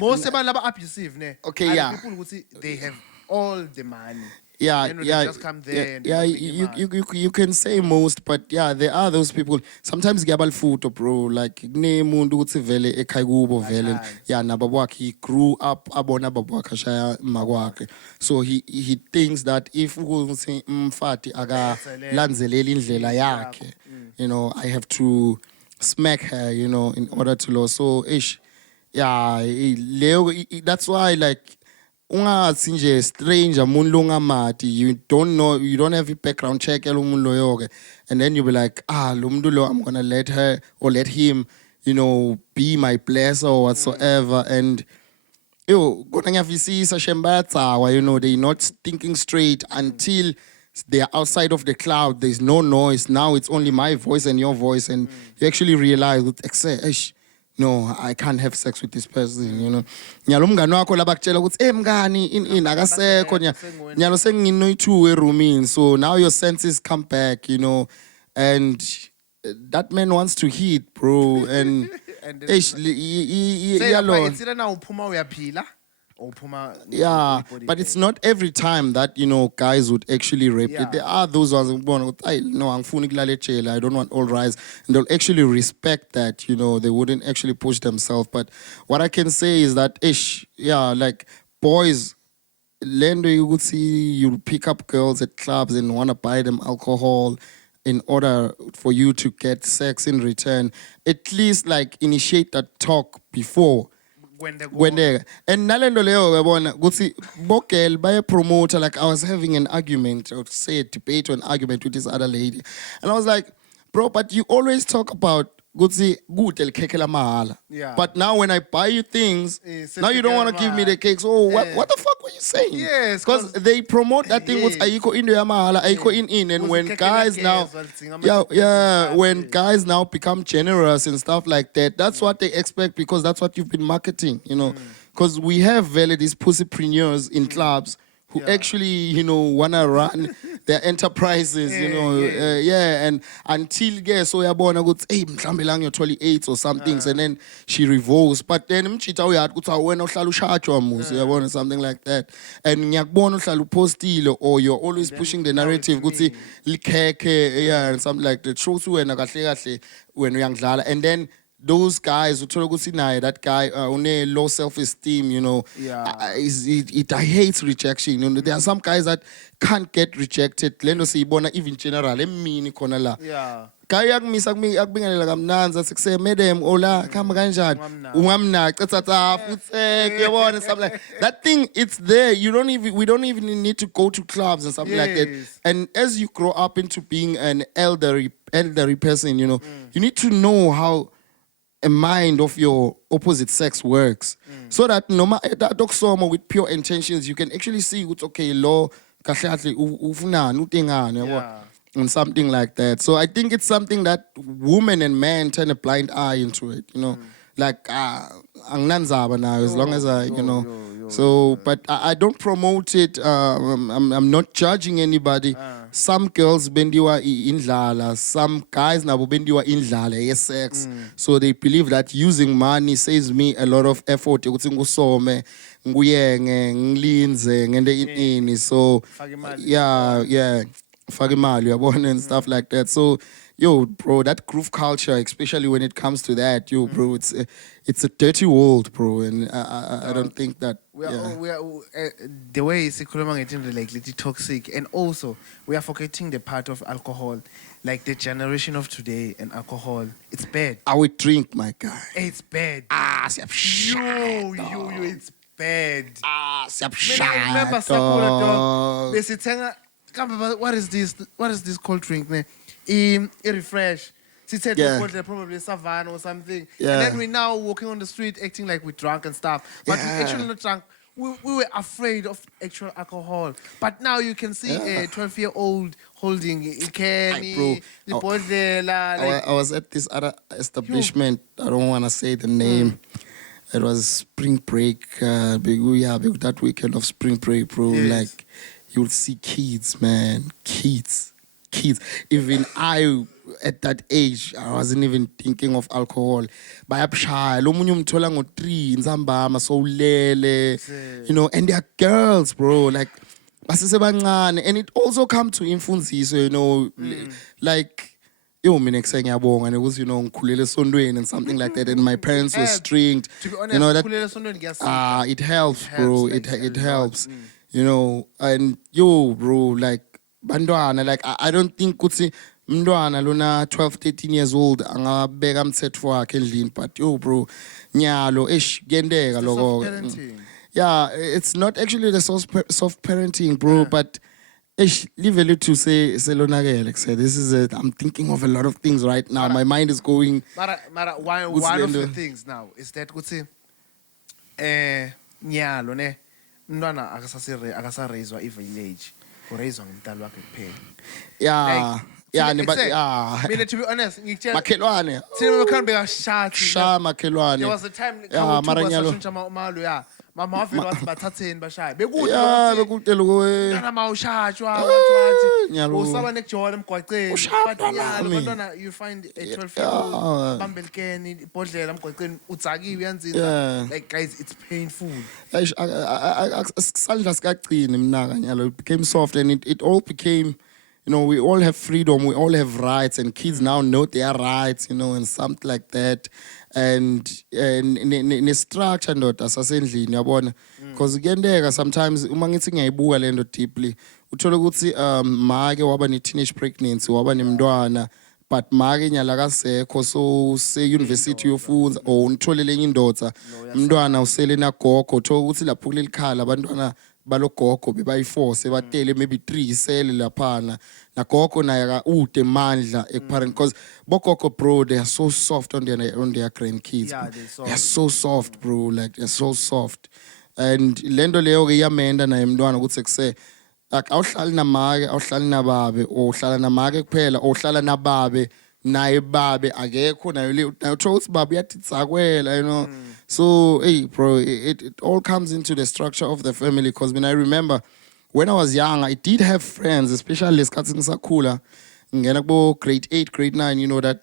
most abantu laba abusive ne. Okay, yeah. People ukuthi they have all the money. Yeah, They yeah, just come there yeah. and You can say most, but yeah, there are those people. Sometimes gabal futo, bro. Like ne mundu ukuthi vele ekhaya kubo vele. Yeah, nababwakhe he grew up abona babwakhe shaya magwakhe. So he thinks that if ukuthi mfati aga landzelela indlela yakhe, you know, I have to smack her, you know, in order to lose. So ish, yeah, that's why like. Ungathi nje stranger umuntu longamati, you don't know, you don't have a background check umuntu loyo, and then you be like lo muntu lo I'm gonna let her or let him, you know, be my blesser or whatsoever. And yo kona ngiyavisisa shembatsawa, you know, they're not thinking straight until they are outside of the cloud. There's no noise. Now it's only my voice and your voice, and you actually realize that no, I can't have sex with this person, you know. Nyalo mngani wakho labakutshela ukuthi mngani in akasekho nyalo senginoyi-2 erumini. So now your senses come back, you know, and that man wants to hit, bro, and yeah, but it's not every time that, you know, guys would actually rape it. There are those ones who no, I don't want all rise, and they'll actually respect that, you know, they wouldn't actually push themselves. But what I can say is that like boys, Lendo, you would see you pick up girls at clubs and want to buy them alcohol in order for you to get sex in return. At least like initiate that talk before. When they and nalendo leo yabona ukuthi bogel baye promoter. Like I was having an argument, or say a debate or an argument with this other lady, and I was like, bro, but you always talk about good el keke la mahala. Yeah. But now when I buy you things, now you don't want to give me the cakes. Oh, what the fuck were you saying? Yes, because they promote that thing with aiko indo ya mahala, aiko in, and when guys now, when guys now become generous and stuff like that, that's what they expect, because that's what you've been marketing, you know. Because we have valid these pussypreneurs in clubs who actually, you know, want to run their enterprises, you know, and until so yabona ukuthi hey mhlambe lang you're 28 or something, and then she revolves, but then mchita uyathi ukuthi wena uhlala ushajwa muzi, yabona, something like that. And ngiyakubona uhlala upostile, or you're always pushing the narrative ukuthi likhekhe, and something like that. Shows wena kahle kahle when uyangidlala, and then those guys that guy une low self-esteem, you know. I hate rejection, you know. There are some guys that can't get rejected. Lendo siyibona even general emini khona la. Kaya kumisa akubingelela kamnanzi asikuse madam ola khamba kanjani ungamnaki tsatsa futsek yabona something like that thing it's there we don't even need to go to clubs and something like that. And as you grow up into being an elderly person, you need to know how a mind of your opposite sex works, so that no matter that with pure intentions, you can actually see what's okay law and something like that. So I think it's something that women and men turn a blind eye into it, like angnanzaba now, as long as so but I don't promote it. I'm not judging anybody. Some girls bendiwa indlala, some guys nabo bendiwa indlala yes sex. So they believe that using money saves me a lot of effort ukuthi ngusome nguyenge nglinze ngende ini. So yeah fake imali uyabona and stuff like that. So yo bro, that groove culture, especially when it comes to that, yo bro, it's a dirty world, bro, and I don't think that we are the way sikhuluma ngezinto like little toxic, and also we are forgetting the part of alcohol, like the generation of today and alcohol. It's bad. I would drink, my guy. It's bad. Yo, it's bad. I remember Sakura dog. What is this? What is this cold drink? A refresh. She said probably Savannah or something. Yeah. And then we're now walking on the street acting like we're drunk and stuff. But we're actually not drunk. We were afraid of actual alcohol. But now you can see a 12-year-old holding a candy, the bodlela. I was at this other establishment. I don't want to say the name. It was spring break. That weekend of spring break, bro. Yes. Like, you'll see kids, man. Kids. Even I, at that age, I wasn't even thinking of alcohol. Bayabshaya, lo munye umthola ngo-3 nzambama sowulele, and they're girls, bro. Like, basesebancane, and it also come to imfundiso, like, yo mina ngiyabonga ukuthi ngikhulele esondweni and something like that, and my parents were strict. To be honest, that it helps, bro. It helps. And yo, bro, like bantwana, like I don't think ukuthi mntwana lona 12-13 years old angabeka umthetho wakhe endlini, but yo bro, nyalo kuyendeka lokho. Yeah, it's not actually the soft parenting, bro, but leave a little to say selonakele. Like say this is it. I'm thinking of a lot of things right now. My mind is going. One of the things now is that ukuthi nyalo ne mntwana akasarezwa i-village, urezwa ngumntana wakhe kuphela. Mina to be honest ngikutshela makhelwane thina bakhambe kashathi makhelwane. There was a time umalo mama wavela wathi bathatheni bashaye bekude lokho kana mawushajwa wathi usaba nekujona emgwaqeni, but abantwana you find a 12-year-old bambelikeni ibhodlela emgwaqeni utsakiwe yanzinza. Like guys, it's painful. Sandla sikagcini mnaka nyalo, it became soft, and it all became, we all have freedom, we all have rights, and kids now know their rights, and something like that. And ne-structure ndoda sasendlini yabona, because kuyendeka sometimes uma ngithi ngiyayibuka lento deeply, uthola ukuthi make waba ne-teenage pregnancy, waba nemntwana, but make nyala kasekho, so se-university yofunda or unitholele enye indoda, umntwana usele nagogo, uthola ukuthi lapho kuleli khala abantwana balogogo bebayi-4 batele maybe 3 isele laphana nagogo naye ude mandla ekuparent, because bogogo bro, they are so soft on their grandkids. They are so soft, bro, like they're so soft. And lento leyo ke iyamenda naye mntwana ukuthi sekuse like awuhlali namake, awuhlali nababe, or uhlala namake kuphela, or uhlala nababe naye babe akekho naye uthola ukuthi babe uyatitsakwela, So, hey, bro, it all comes into the structure of the family. Because when I remember, when I was young, I did have friends, especially lesikhathi ngisakhula, ngena kubo grade 8, grade 9, that,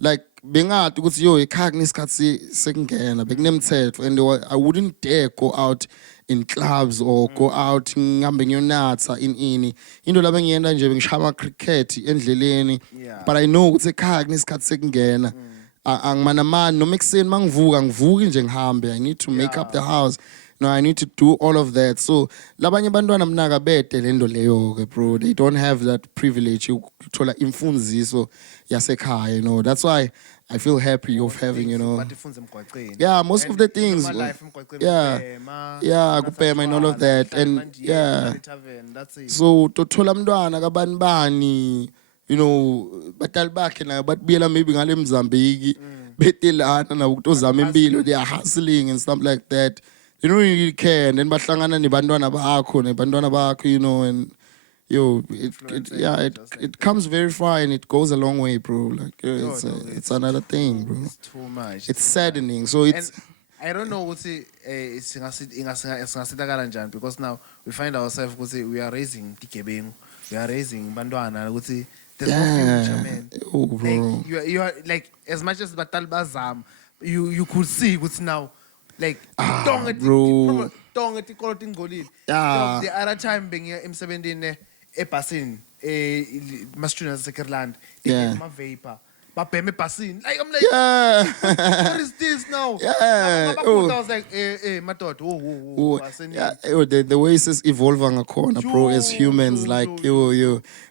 like, bengathi ukuthi yo ekhaya kunesikhathi sekungena bekunemthetho, and I wouldn't dare go out in clubs or go out ngihambe ngiyonatha ini into laba ngiyenza nje ngishaya cricket endleleni, but I know ukuthi ekhaya kunesikhathi sekungena. Angimanamani noma ekuseni mangivuka ngivuki nje ngihambe, I need to make up the house, No, I need to do all of that. So labanye bantwana mnaka bede lento leyo ke bro. They don't have that privilege ukuthola imfunziso yasekhaya, you know. That's why I feel happy of having, you know. Yeah, most of the things. Yeah. Yeah, kupema and all of that. And yeah. So to thola mntwana kabani, you know, batali bakhe na batbuyela maybe ngale Mozambique. Betelana na ukutozama impilo, they are hustling and stuff like that. They don't really care. And then bahlangana nebantwana bakho, you know, and it comes very far and it goes a long way, bro. Like it's another thing, bro. It's too much. It's saddening. So it's I don't know what singasita because now we find ourselves we are raising tikebeng, we are raising bandwana, there's no future, man. Oh, bro. Like you are like as much as batal bazam, you could see what's now like bro. The other time being M17 passing my students Sekerland, they get my vapor. But passing. Like I'm like, yeah. what is this now? Yeah. I was like, my thought, the ways is evolving a corner, bro, as humans. Like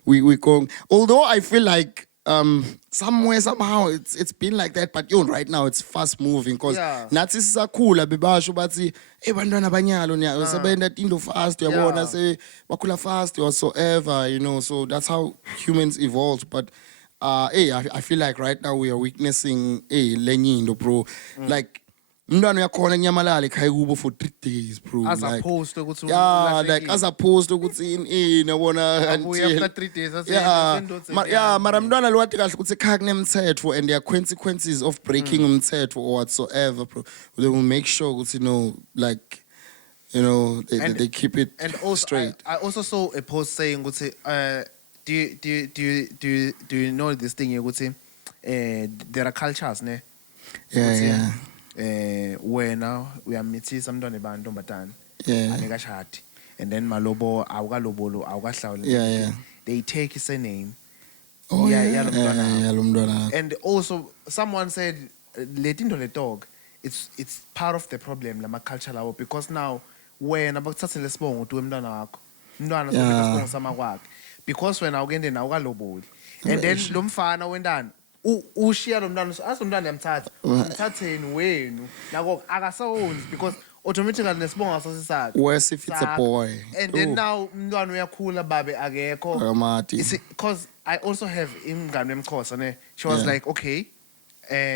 we go. Although I feel like somewhere somehow it's been like that, but right now it's fast moving because nathi sisakhula bebasho bathi bantwana banyalo sebenta into fast uyabona se bakhula fast whatsoever, you know. So that's how humans evolved. But I feel like right now we are witnessing lenyindo, bro. Like umntwana uyakhona nyamalala ekhaya kubo for 3 days, bro. As opposed to like as opposed to ukuthi nabona after 3 days mara mntwana lo wathi kahle ukuthi ekhaya kunemthetho and there are consequences of breaking umthetho or whatsoever, bro. They will make sure ukuthi like they keep it and also, straight. I also saw a post saying do you know this thing there are cultures ne wena uyamithisa umntwana ebantombatana anekashadi and then malobo awukalobolo awukahlawuli they take his name and also someone said letindo le dog it's part of the problem lama culture lawo because now wena bakuthathele sibongo uthi wemntwana wakho umntwana sibongo sama kwakhe because when awukende na ukaloboli and then lo mfana wendana ushiya lo mntwana asomntwana yamthatha umthatheni wenu nako akasawoni because automatically nesibongo asasisakhe worse if it's a boy and then now umntwana uyakhula babe akekho because I also have ingane emkhosa ne she was like okay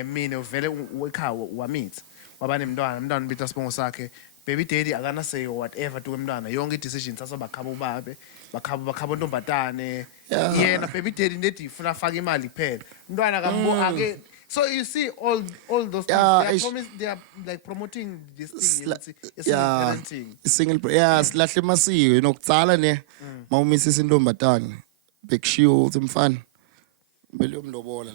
mina uvele wekhaya wamithi wabane umntwana bitha sibongo sakhe baby daddy akana say whatever to umntwana yonke decision thatha bakhaba ubabe bakhaba ntombatane yena baby daddy nedi ufuna afaka imali kuphela umntwana kambo ake. So you see all those things they are like promoting this thing parenting single silahle masiko nokutsala ne mawumisisa intombatane bekushiyo uthi mfana kumele umlobola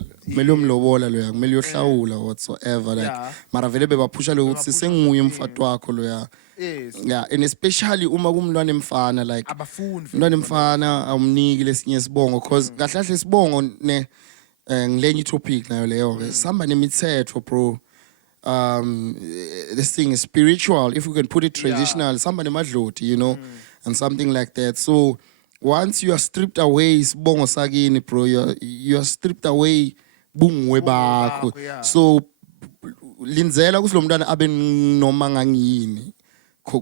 loya kumele uyohlawula whatsoever like mara vele bebaphusha lo ukuthi senguye umfati wakho loya. Yeah, and especially uma kumntwana emfana like umntwana emfana awumniki lesinye sibongo because kahle sibongo ne ngilenye topic nayo leyo samba nemithetho, bro. This thing is spiritual, if we can put it traditional, samba nemadloti, you know, and something like that. So once you are stripped away sibongo sakini, bro, you are stripped away bungwe bakho. So linzela ukuthi lo mntwana abe noma ngangini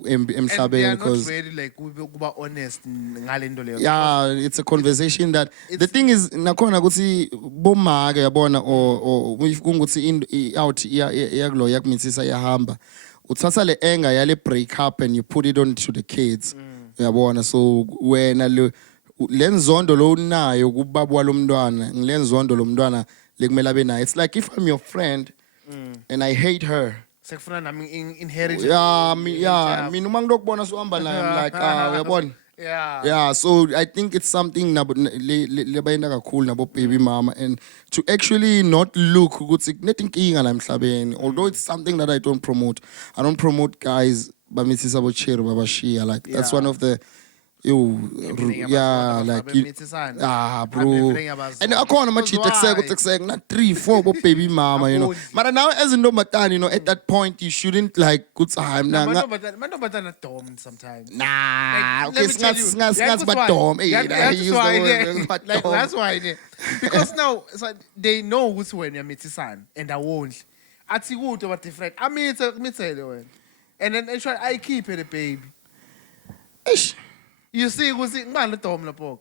emhlabeni because like kuba honest ngalento leyo. Yeah, it's a conversation that the thing is nakhona ukuthi bomake yabona or kunguthi out yakulo yakumithisa yahamba uthatha le anger yale break up and you put it onto the kids yabona. So wena lenzondo lo unayo kubaba lo mntwana ngilenzondo lo mntwana lekumela benayo. It's like if I'm your friend and I hate her sekufuna nami inherit mina uma ngilokubona sohamba naye I'm like uyabona. Yeah, so I think it's something lebayenda kakhulu nabo baby mama and to actually not look ukuthi kunetinkinga la emhlabeni, although it's something that I don't promote. I don't promote guys bamithisa bochero babashiya, like that's one of the Yeah, like you, bro. And I call him a cheat exec, not 3, 4, but baby mama, you know. But now, as in Domatan, you know, at that point, you shouldn't like good time. Manobatan dom sometimes. Nah, Like, okay, let me tell you, snats, but Dom. That's why. Because now they know who's when you're Mitisan and I won't. I see what about different. I mean, it's a and then I keep it, baby. Ish. You see, who's it? Man, let Tom Lapok.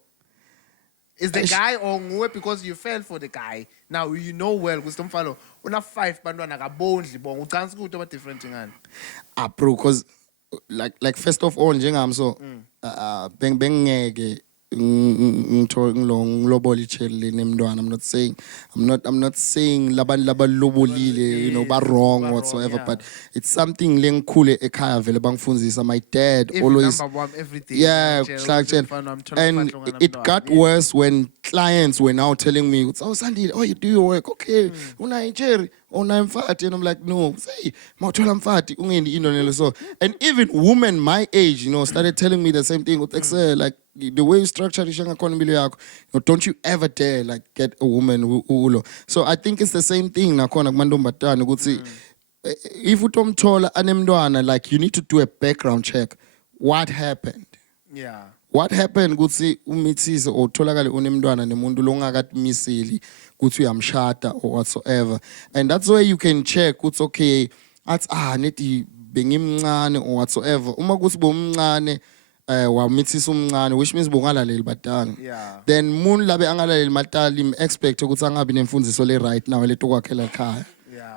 Is the guy on way because you fell for the guy? Now you know well, because don't follow. We're not 5 bandana, a bones, we can't go to a different thing. Bro, because like first of all, njengam so beng ngeke ngilobole ichele nemntwana. I'm not saying labalobolile, you know, ba wrong whatsoever, yeah. but it's something lengikhule ekhaya vele bangifundisa. My dad always number one, everything. yeah, and it got worse when clients were now telling me, "Oh, Sandy, oh, you do your work, okay? Una Jerry, I'm fat," and I'm like, "No, say, I'm fat." So, and even women my age, you know, started telling me the same thing. Like the way you structure the economy, don't you ever dare like get a woman who. So I think it's the same thing. If you don't tell anemdwana, like you need to do a background check. What happened? Yeah. What happened? Kutsi umithise or tholakale unemntwana nemuntu longakatimiseli kutsi uyamshada or whatsoever. And that's where you can check. It's okay. That's neti bengimncane or whatsoever. Uma kutsi bomncane wamithisa umncane, which means bongalaleli batana. Yeah. Then mun labe angalaleli matali expect ukuthi angabi nemfundiso le right now le tokwakhela ekhaya.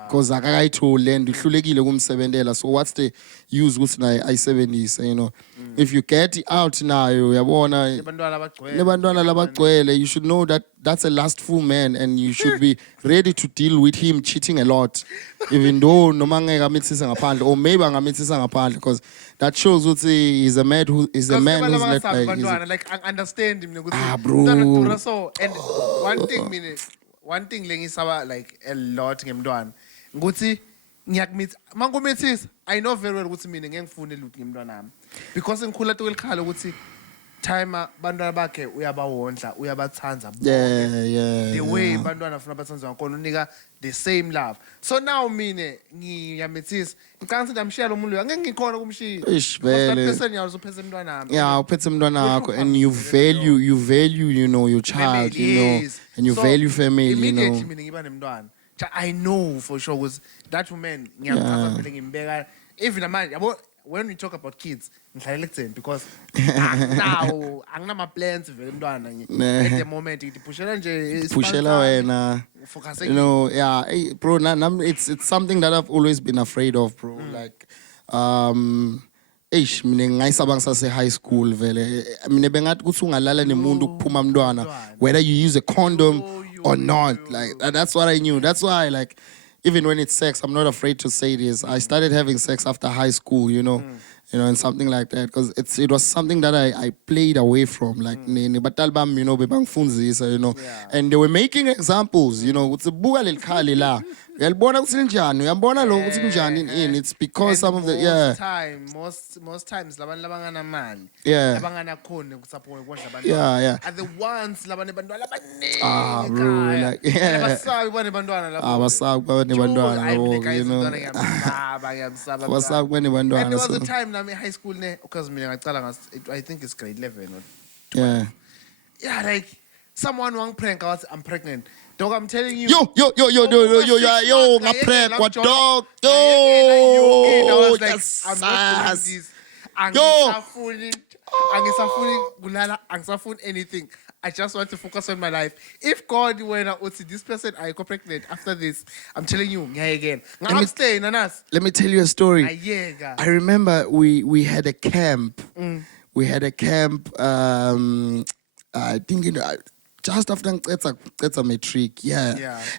Because akakayitholi and ihlulekile kumsebentela. So what's the use ukuthi naye ayisebenzise, you know? If you get it out nayo uyabona nebantwana labagcwele, you should know that that's a lustful man and you should be ready to deal with him cheating a lot, even though noma ngeke amithise ngaphandle or maybe angamithisa ngaphandle, because that shows ukuthi he's a man who's led by his... Like I understand him. Bro. So and one thing lengisaba like a lot ngemntwana nguthi ngiyakmithi mangomethisa I know very well ukuthi mina ngeke ngifune lutho ngemntwana nami because ngikhula tokelikhala ukuthi timer bantwana bakhe uyabawondla uyabathanza yeah the way bantwana afuna bathanzwa ngakhona unika the same love. So now mina ngiyamethisa ngicanga ukuthi ndamshiyela umuntu lo ngeke ngikhona kumshiya that person uyazophethe emntwana nami. Yeah, uphethe emntwana wakho and you value you know your child, you know, and you value family, you know. Immediately mina ngiba nemntwana I know for sure was that woman ngiyamchaza phela ngimbeka even manje yabo when we talk about kids ngihlalele ekutheni because now anginama plans vele emntwana at the moment ngipushela nje pushela wena, you know. Yeah, hey, bro, it's something that I've always been afraid of, bro. Like mina ngayisaba ngisase high school vele mina bengathi kuthi ungalala nemuntu kuphuma mntwana whether you use a condom or not. Like that's what I knew. That's why like even when it's sex, I'm not afraid to say this. I started having sex after high school, you know. You know, and something like that, because it was something that I played away from, like batalbam, you know, bebangfunzisa, you know, and they were making examples, you know. It's because some of the most times labantu labangana mali labangana khona ukusupport ukondla abantwana are the ones labane bantwana abaningi bro, like abasabi bane bantwana lapho abasabi bane bantwana lapho, you know. Abasabi bane bantwana. And there was a time in high school because I think it's grade 11 or like someone wang prank I'm pregnant. Dog, I'm telling you. Yo, my prank, what dog? Yo, I was like, I'm not doing this. Angisafuni anything. I just want to focus on my life. If God were not to this person, I got pregnant after this. I'm telling you, again. Let me tell you a story. I remember we had a camp. We had a camp. I think just after Ntsipa matric,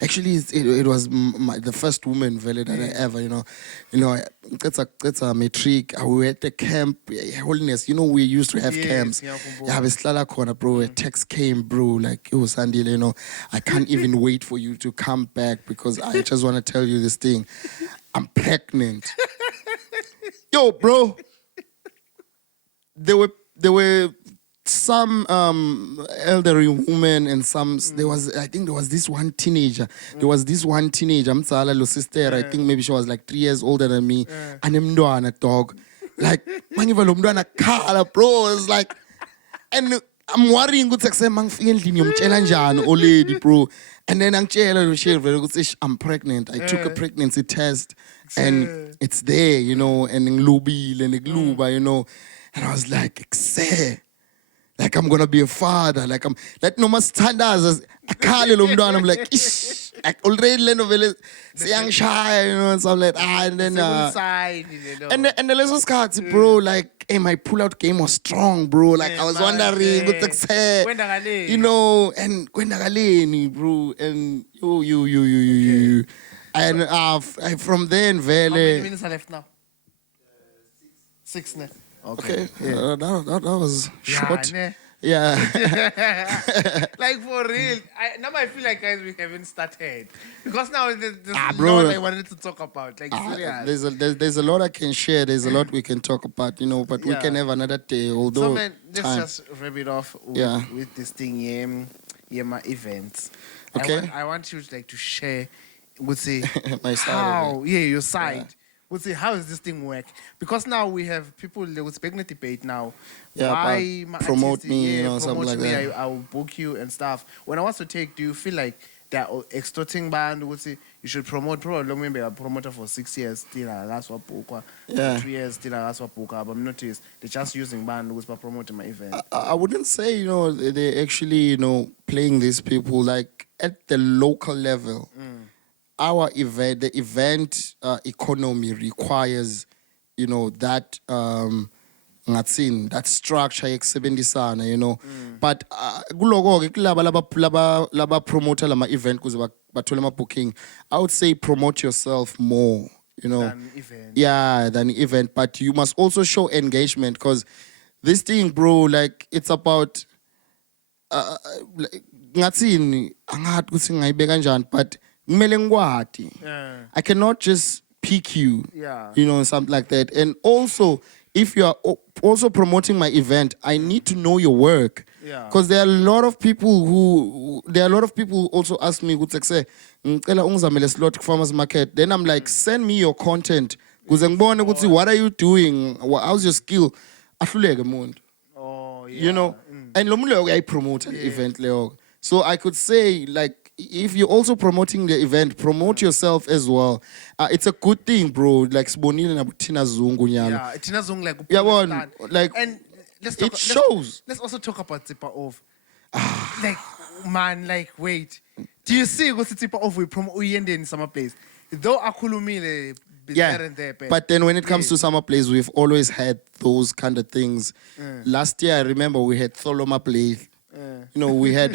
actually it was the first woman valley that I ever, you know, Ntsipa matric. We were at the camp, holiness. You know, we used to have camps. Beslala corner, bro. A text came, bro. Like it was Sandy, you know. I can't even wait for you to come back because I just want to tell you this thing. I'm pregnant. Yo, bro. There were some elderly woman and some I think there was this one teenager. There was this one teenager, Mtsala lo sister, I think maybe she was like 3 years older than me. And mntwana dog. Like mangiva lo mntwana khala bro. It's like, and I'm worrying ukuthi kusema mangifika endlini yomtshela njani olady bro. And then angitshela lo share vele ukuthi I'm pregnant. I took a pregnancy test and it's there, you know, and ngilubile ngikluba, you know. And I was like, like I'm gonna be a father, like I'm like no masithandaza akhale lo mntwana. I'm like, ish, like already leno vele siyangishaya, you know, and so I'm like, and then and the leso skhathi bro, like hey, my pull out game was strong bro, like I was wondering what to say, you know, and kwendakaleni bro, and you and from then How many vele minutes are left now? 6 now. okay, that was short. ne? Yeah. Like for real. Now I feel like guys we haven't started because now there's bro. lot I wanted to talk about. Like serious. There's a lot I can share. There's a lot we can talk about, you know. But we can have another day. Although So man, let's just wrap it off with this thing. My events. Okay. I want you like to share. Would say My side of how your side. Yeah. Would say how does this thing work? Because now we have people with speaking a debate now. Yeah, Why but promote me, you know, something promote like me, that. I will book you and stuff. When I want to take, do you feel like they're extorting band? Would say you should promote. Probably maybe a promoter for 6 years still that's what book. Yeah. 2 years still that's what book. But I'm noticed they're just using band was for promoting my event. I wouldn't say, you know, they're actually, you know, playing these people like at the local level. Our event, the event economy requires, you know, that that structure yekusebenzisana, you know. But kuloko ke laba promoter lama event kuze bathole ama booking, I would say promote yourself more, you know. Than event. Yeah, than event, but you must also show engagement because this thing, bro, like it's about ngathini angathi ukuthi ngayibeka kanjani, but kumele ngikwati. I cannot just pick you, you know, something like that. And also, if you are also promoting my event, I need to know your work. Because there are a lot of people who also ask me, ngicela ungizamele slot farmers market. Then I'm like, send me your content. Because ngibone ukuthi what are you doing? How's your skill? Ahluleke umuntu. You know, and lo muntu I promote an event leyo. So I could say, like, if you're also promoting the event, promote yourself as well. It's a good thing, bro. Like Sibonile na Tina Zungu nyalo. Yeah, Tina Zungu like like and it shows. Let's also talk about Ntsipa Off. Like man, like wait. Do you see what Ntsipa Off we promote uyende in Summerblaze? Though akhulumile there and there. But then when it comes to Summerblaze, we've always had those kind of things. Last year I remember we had Summerblaze. You know, we had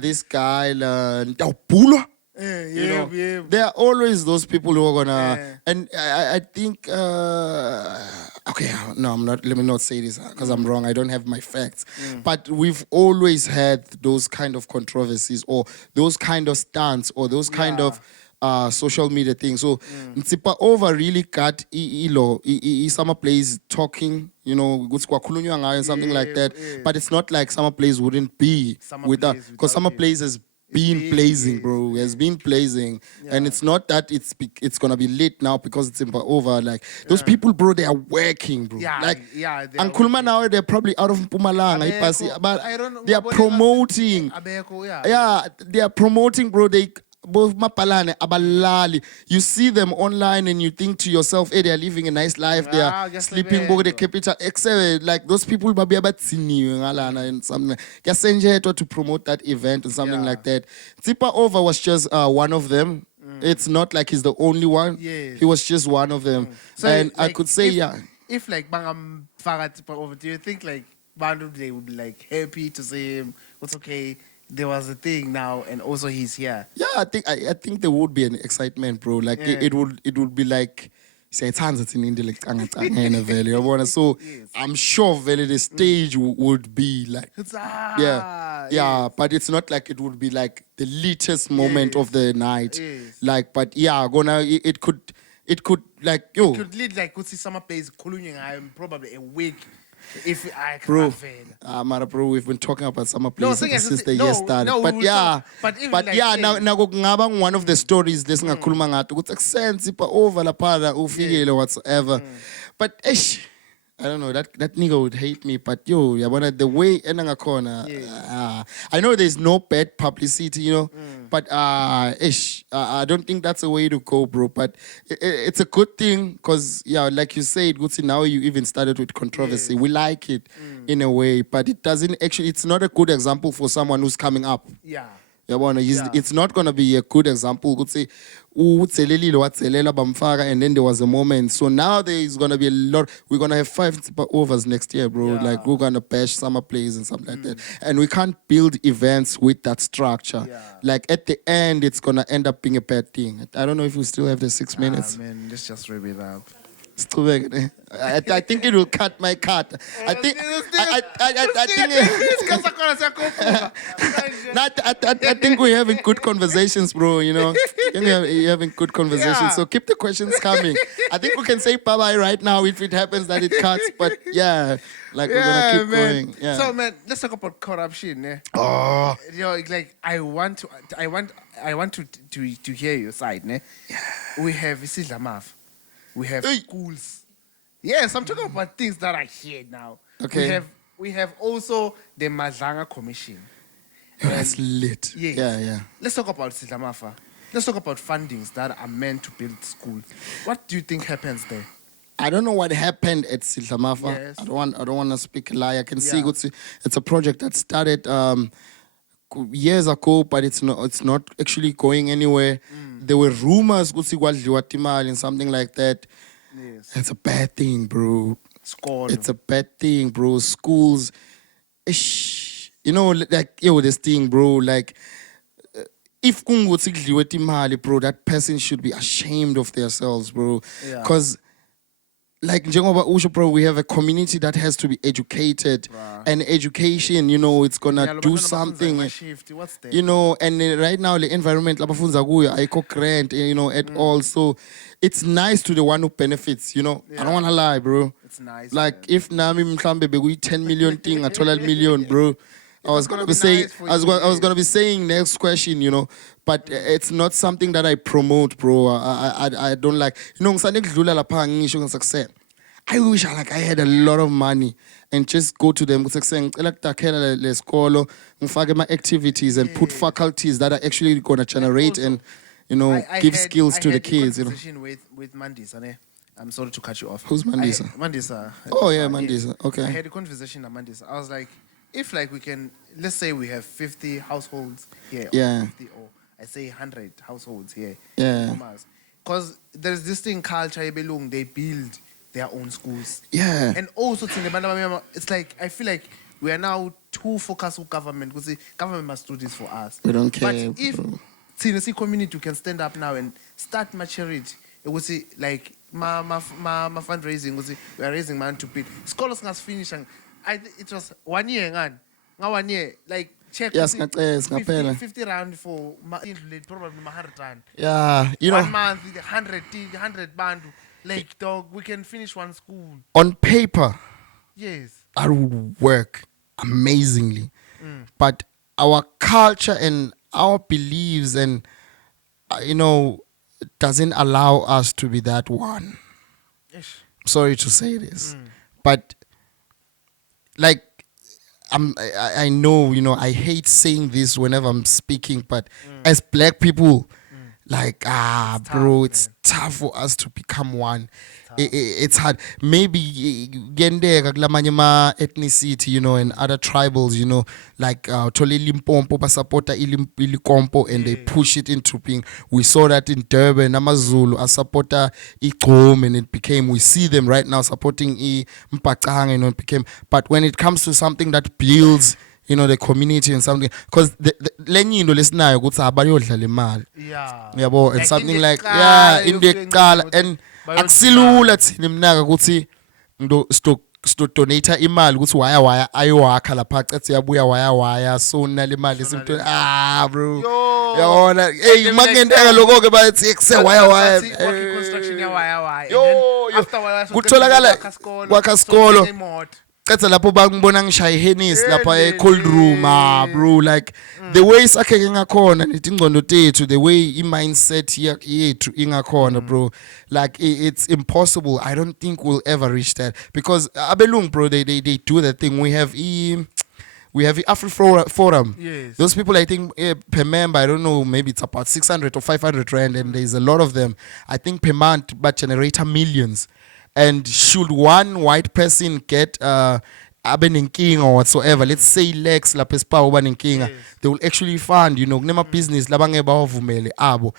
this guy Ntaupulo. You know, there are always those people who are gonna, and I think, okay, no, I'm not. Let me not say this because I'm wrong. I don't have my facts, but we've always had those kind of controversies or those kind of stunts or those kind of social media things. So Ntsipa Over really got Summerblaze talking, you know, and something like that. But it's not like Summerblaze wouldn't be without, because Summerblaze has been blazing, bro. Has been blazing, and it's not that it's gonna be lit now because it's over. Like those people, bro, they are working, bro. And Kulma now they're probably out of Mpumalanga, but I don't know. They are promoting. They are promoting, bro. Both mapalane abalali. You see them online and you think to yourself, hey, they are living a nice life. They are sleeping over the capital. Except like those people babi abatsini and something. To promote that event and something like that. Ntsipa Over was just one of them. It's not like he's the only one. He was just one of them. So and like, I could say, if like Bangam Farah Ntsipa Over, do you think like Bandu they would be like happy to see him? It's okay. There was a thing now, and also he's here. Yeah, I think there would be an excitement, bro. Like it would be like say it's hands in India like so I'm sure very the stage would be like but it's not like it would be like the latest moment of the night. Like, but it could like It could lead like Summerblaze I'm probably a week. If I Bro, can't Mara, bro, we've been talking about Summerblaze so yes, since the no, year started. no, But we will yeah, talk. But even like, now hey, kungaba one of the stories lesingakhuluma ngato ukuthi Ntsipa over laphana ufikile whatsoever. But I don't know, that nigga would hate me, but yo, yabona the way enangakhona, I know there's no bad publicity, you know, but I don't think that's a way to go, bro. But it's a good thing, because yeah, like you said, Gutsi, now you even started with controversy. We like it in a way, but it doesn't actually, it's not a good example for someone who's coming up. yeah. It's not going to be a good example. Could say, and then there was a moment. So now there is going to be a lot. We're going to have 5 overs next year, bro. Yeah. Like, we're going to bash Summerblaze and something like that. And we can't build events with that structure. Yeah. Like, at the end, it's going to end up being a bad thing. I don't know if we still have the 6 minutes. Man, let's just wrap it up. I think it will cut my cut. I think I think we're having good conversations, bro. You know, you're having good conversations. Yeah. So keep the questions coming. I think we can say bye bye right now if it happens that it cuts. But yeah, like we're gonna keep going. Yeah. So man, let's talk about corruption. Eh? Oh, You know, like I want to hear your side. Ne? Yeah. We have Isidlamaf. We have schools. Yes, I'm talking about things that are here now. Okay. We have also the Mazanga Commission. that's lit. Yes. Yeah. Let's talk about Sidlamafa. Let's talk about fundings that are meant to build schools. What do you think happens there? I don't know what happened at Sidlamafa. Yes. I don't want to speak a lie. I can see Yeah. it's a project that started years ago, but it's not actually going anywhere. There were rumors and something like that. Yes. It's a bad thing, bro. School. It's a bad thing, bro. Schools, you know, like this thing, bro. Like, if bro, that person should be ashamed of themselves, bro. Yeah. Because, like njengoba usho, bro, we have a community that has to be educated, and education, you know, it's gonna do something. What's there? You know, and right now the environment labafunza kuyo ayikho grant, you know, at all. So it's nice to the one who benefits, you know. I don't wanna lie, bro. It's nice. Like man. if nami mhlambe bekuyi 10 million thing at 12 million, bro. I was gonna be saying, nice for I was gonna be saying next question, you know, but it's not something that I promote, bro. I don't like, you know, I wish I had a lot of money and just go to them saying, my activities and put faculties that are actually gonna generate and you know give skills to the kids. You know. With Mandisa, ne? I'm sorry to cut you off. Who's Mandisa? Mandisa. Oh yeah, Mandisa. Okay. I had a conversation with Mandisa. I was like, if like we can, let's say we have 50 households here, Yeah. or 50, or I say 100 households here, Yeah. because there's this thing culture, they build their own schools. Yeah. And also, it's like, I feel like we are now too focused on government, because the government must do this for us. We don't care. But if Tennessee community can stand up now and start maturity, it would say like my fundraising was we are raising money to build. Scholars has finished and it was 1 year and now 1 year like check Yes, 50 round for probably 100 rand. Yeah, you know, 1 month 100 band, like dog we can finish one school. on paper, Yes. that would work amazingly. But our culture and our beliefs and, you know, doesn't allow us to be that one. Yes. Sorry to say this. But, like, I know, you know, I hate saying this whenever I'm speaking, but as black people, like, bro, it's tough for us to become one. It's hard. Maybe gende kulamanye ma ethnicity, you know, and other tribals, you know, like Tole Limpompo basapota ilikompo and they push it into being. We saw that in Durban, Amazulu, asapota Igom, and it became. We see them right now supporting Mpakang, and it became. But when it comes to something that builds, you know, the community and something, because lenye into lesinayo ukuthi abayodlala imali. Yeah. Yabo, and Like something in the like car, in the you car think and bayodlala. akusilula thina mnaka ukuthi sto donate imali ukuthi waya ayowakha lapha cathi yabuya waya so nale imali simtho bro Yo. yabona hey makungenteka lokho ke bathi kuse waya Construction ya waya. Yo, After waya kutholakala kwakha isikolo. Chatha lapho bangibona ngishaya ihenisi lapha cold room bro, like the way sakheke ngakhona netingcondo tethu, the way mindset yethu ingakhona bro, like it's impossible. I don't think we'll ever reach that because abelung bro, they do that thing. We have Afri Forum. Yes. Those people, I think, per member, I don't know, maybe it's about 600 or 500 rand, and there's a lot of them. I think per month, but generate millions. And should one white person get king or whatsoever, let's say Lex la pespa king, they will actually fund, nema business labangeba bavumele abo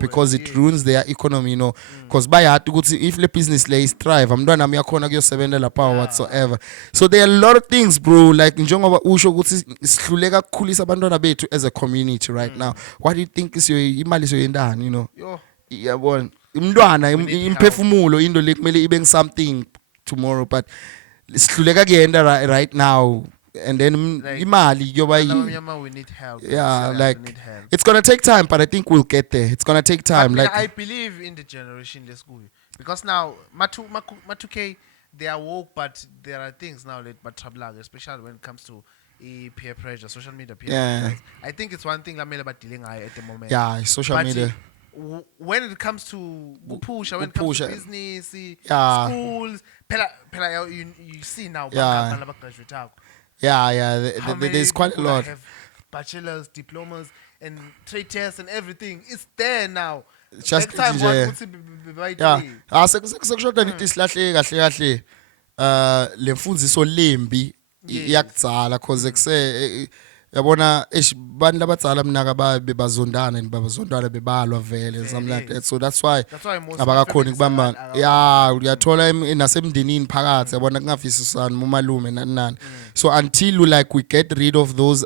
because it ruins their economy, because by to go if the business lays thrive, I'm done, I'm yakhona kuyosebenza power whatsoever. So there are a lot of things, bro, like njengoba usho ukuthi sihluleka ukukhulisa abantwana bethu as a community right now. What do you think is your imali soyendani, yabona umntwana imphefumulo into lekumele ibe something tomorrow, but sihluleka kuyenda right now, and then imali yoba we need help. yeah, like we need help. it's gonna take time, but I think we'll get there. It's gonna take time. But Like I believe in the generation the school because now Matuke they are woke, but there are things now that but trouble, especially when it comes to peer pressure, social media peer pressure. I think it's one thing Lamela but dealing at the moment. yeah, social But media. when it comes to push, when it comes to business, Yeah. schools, you see now, Yeah. how many There's quite a people that lot. have bachelors, diplomas, and trade tests and everything. It's there now. Just Next time, nje. what would be right Yeah. there? Sekushoda nithi silahle kahle le mfundiso lembi iyakudzala cause kuse yabona bantu labadzala mnaka babazondana babazondana bebalwa vele something like that. So that's why most abakakhoni families kubamba are- yeah uyathola nasemndenini phakathi yabona kungavisisani umalume nani. So until we get rid of those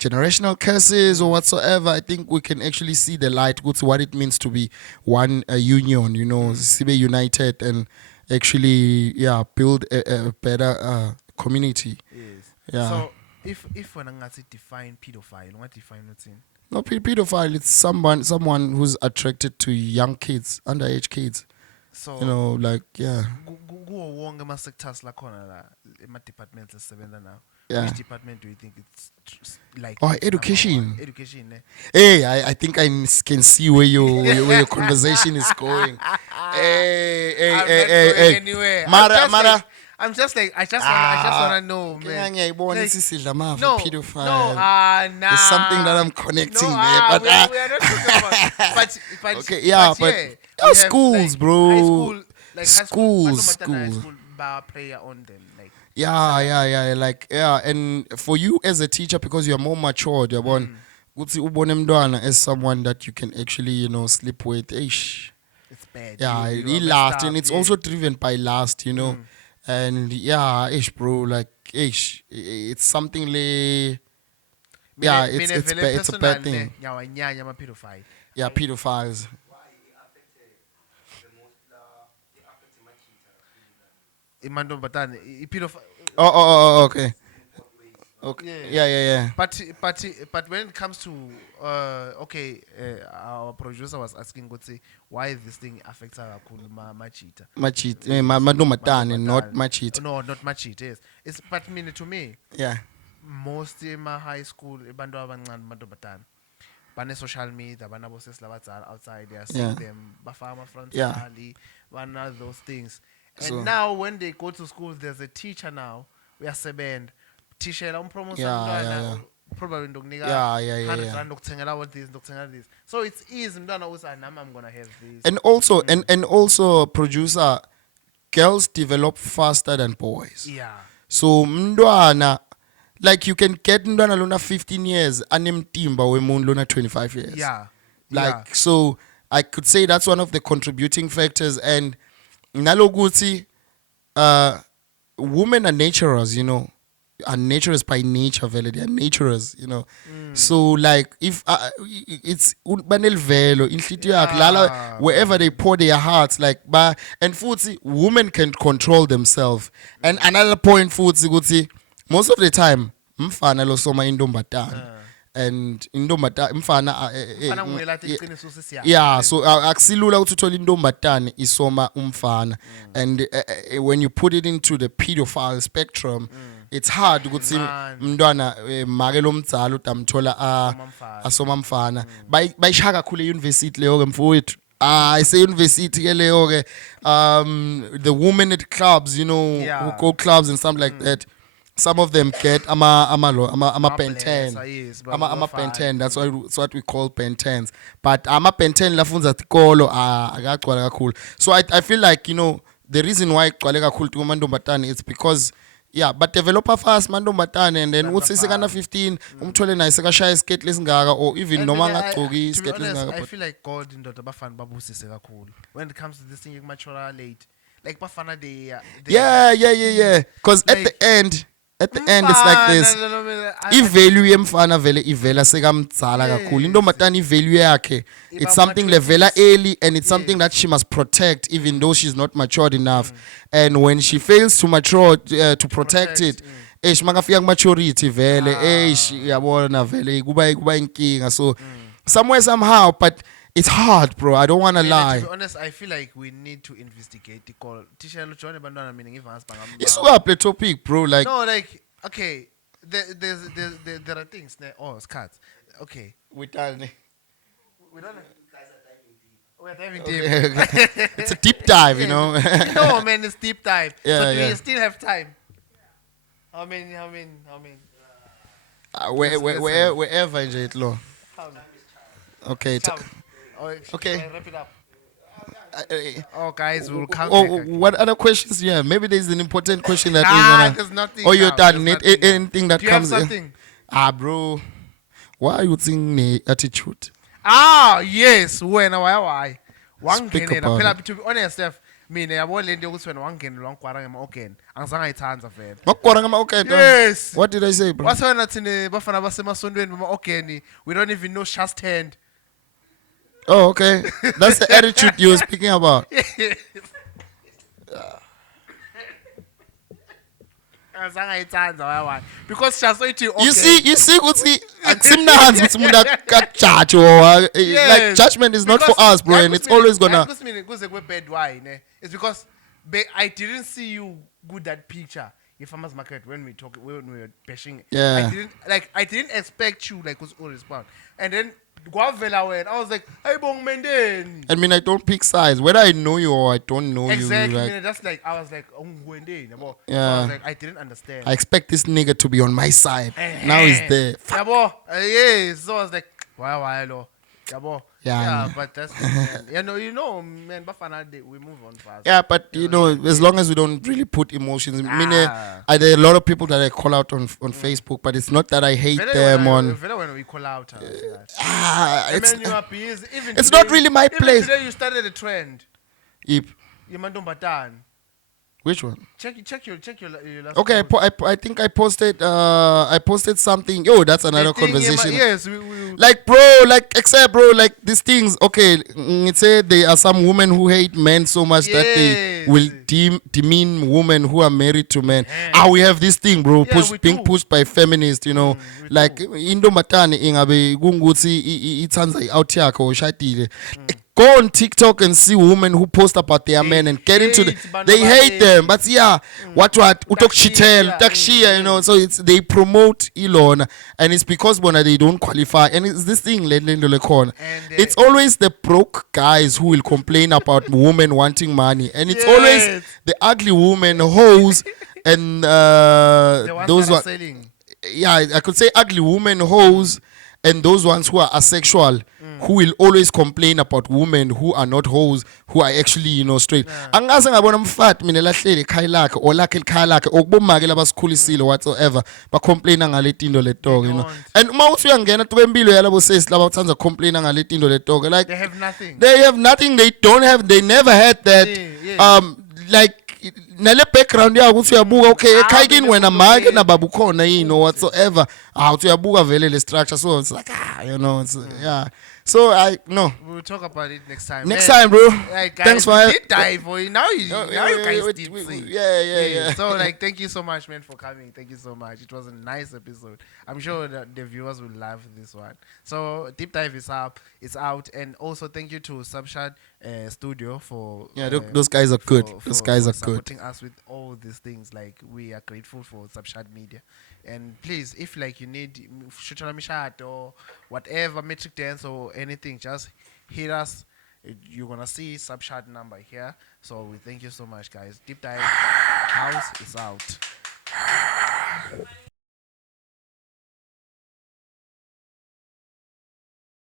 generational curses or whatsoever, I think we can actually see the light, what it means to be one union, sibe united and actually build a better community. Yes. Yeah. So if when I define pedophile, what define what's in? No, pedophile, it's someone who's attracted to young kids, underage kids. So Yeah. Go wonke ama sectors la khona la ema departments esebenza now. Yeah. Which department do you think it's like? Oh, it's education. number one? Education. Hey, I think I can see where your conversation is going. Hey, I'm not hey. going anywhere. Mara. I just wanna know, man. Like, No, pedophile. nah. There's something that I'm connecting No, there, but we are not talking about. But okay, yeah, but we have, schools, like, bro. high school, like Schools. high school bar player on them, like. Yeah, and for you as a teacher, because you're more matured, you're born, ubone mntwana as someone that you can actually, sleep with. Ish. It's bad. Yeah, you he are last, messed and up, it's yeah. also driven by last, and ish, bro, like ish, it's something yeah, it's a bad thing. Nyawanyanya ama-pedophile. Yeah, pedophiles. Imantombazane, i-pedophile. Oh, okay. Okay. Yeah. But when it comes to our producer was asking why this thing affects kakhulu machita. Mantombazane, not machita. No, not machita. Yes, it's but to me. Yeah. Most in my high school, abantu abancane mantombazane. Bane social media, bana bosses labadzala outside. They are seeing them. Bafama frontally, bana those things. And now when they go to school, there's a teacher now. We are seven. Teacher, probably ndokunika 100 rand ukuthengela what this, ukuthengela this. So it's easy. Mntwana uthi I'm gonna have this. And also, and also, producer, girls develop faster than boys. Yeah. So mntwana, like you can get mntwana lona 15 years, anemtimba wemuntu lona 25 years. Yeah. So I could say that's one of the contributing factors. And naloguti, women are naturals, are naturals by nature, vele. They are naturals, So like if it's banel velo, inhlitiyo wherever they pour their hearts, like and futsi, women can control themselves. And another point, futsi, most of the time, mfana lo soma indombatana. and indombata mfana Mfana nguyelathi iqiniso sisiya. yeah, so akusilula ukuthi uthole indombatane isoma umfana, and when you put it into the pedophile spectrum, it's hard ukuthi umntwana make lo mdzala utamthola asoma mfana. Bayishaya kakhulu e-university leyo ke mfowethu. I say university ke leyo ke, the women at clubs, you know, who go clubs and something like that. Some of them get ama pen-10. Ama pen-10, that's what we call pen-10s. But ama pen-10 lafunza tikolo akagcwala kakhulu. So I feel like, you know, the reason why igcwale kakhulu kumantombatane is because but developer fast mantombatane, and then uthi sekana 15 umthole naye sekashaya iskate lesingaka, or even noma ngagcoki iskate lesingaka. I feel like God indoda bafana babusise kakhulu when it comes to this thing mature late. Like bafana they because at the end it's like this. I-value yemfana vele ivela sekamdzala kakhulu. Intombatane i-value yakhe, it's something levela early, and it's something that she must protect even though she's not matured enough. And when she fails to mature to protect it, makafika maturity vele yabona vele kuba inkinga. So somewhere somehow, but it's hard, bro. I don't want to lie. To be honest, I feel like we need to investigate the call. Tisha Luchone Bandana meaning if it's up the topic, bro. Like no, like okay, there are things. Oh, it's cards. Okay, we don't. We're diving deep. Okay. It's a deep dive, you know. No, man, it's deep dive. So do you still have time? How many? Wherever in it law. Okay. Okay. Wrap it up. Oh, guys, we'll count. What other questions do you have? Maybe there's an important question that there's nothing. Oh, you're done. Anything that do you comes have something? Bro. Why are you saying attitude? Yes. Why? Speak about it. To be honest, mina yabo lento ukuthi wena wangenelwa ngikwara ngema-organ angizange ayithanza vele. Makwara ngama-organ? Yes. What did I say, bro? Wathi wena thina bafana basemasondweni bama-organ, we don't even know just hand. Oh, okay. That's the attitude you were speaking about. Because just okay. You see, like judgment is not for us, bro, and it's always gonna. It's because I didn't see you good at picture. In farmers market when we were bashing. Yeah. I didn't expect you like was all respond. And then I was like, hey bong menden. I mean, I don't pick sides. Whether I know you or I don't know exactly, you. Exactly. That's like I was like, yeah. So I was like, I didn't understand. I expect this nigga to be on my side. Now he's there. Yeah. So I was like, why lo? Yeah, but that's man, Bafana, we move on fast. Yeah, but you know, as long as we don't really put emotions. I mean, there are a lot of people that I call out on Facebook, but it's not that I hate them when we call out. It's not really my place. Today you started a trend. Yep. Which one? Check your last. Okay, I think I posted something. Yo, that's another conversation. Yes, like bro, except bro, like these things. Okay, it said there are some women who hate men so much that they will demean women who are married to men. We have this thing, bro, being pushed by feminists. You know, like indomatane ingabe kunguthi itsanza out yakho ushadile. Go on TikTok and see women who post about their men and get into they hate them, but what utok you know. So they promote Elon, and it's because they don't qualify, and it's this thing it's always the broke guys who will complain about women wanting money, and it's always the ugly women hoes and those ones. Yeah, I could say ugly women hoes and those ones who are asexual. Who will always complain about women who are not hoes, who are actually, you know, straight. Angaze ngabona mfati mina lahlele ekhaya lakhe or lakhe ekhaya lakhe okubomake labasikhulisile whatsoever ba complain ngale tinto le dog, you know. And uma uthi uyangena kwempilo yalabo sesi laba uthanza complain ngale tinto le dog, like they have nothing. They never had that. Like nale background yakho uthi uyabuka okay ekhaya kini wena make nababa ukhona yini or whatsoever uthi uyabuka vele le structure, so it's like you know, it's So I no. We'll talk about it next time. Next Man, time, bro. like, guys, Thanks for we did dive for you. Now you, No, now you guys we- did we- sing. yeah. So like, thank you so much, man, for coming. Thank you so much. It was a nice episode. I'm sure that the viewers will love this one. So deep dive is up. It's out, and also thank you to Subshad Studio for those guys are good. for- Those for- guys for are good. supporting us with all these things. Like, we are grateful for Subshad Media. And please, if like you need Shutra Mishat or whatever, metric dance or anything, just hit us. You're gonna see Subshad number here. So we thank you so much, guys. Deep dive house is out.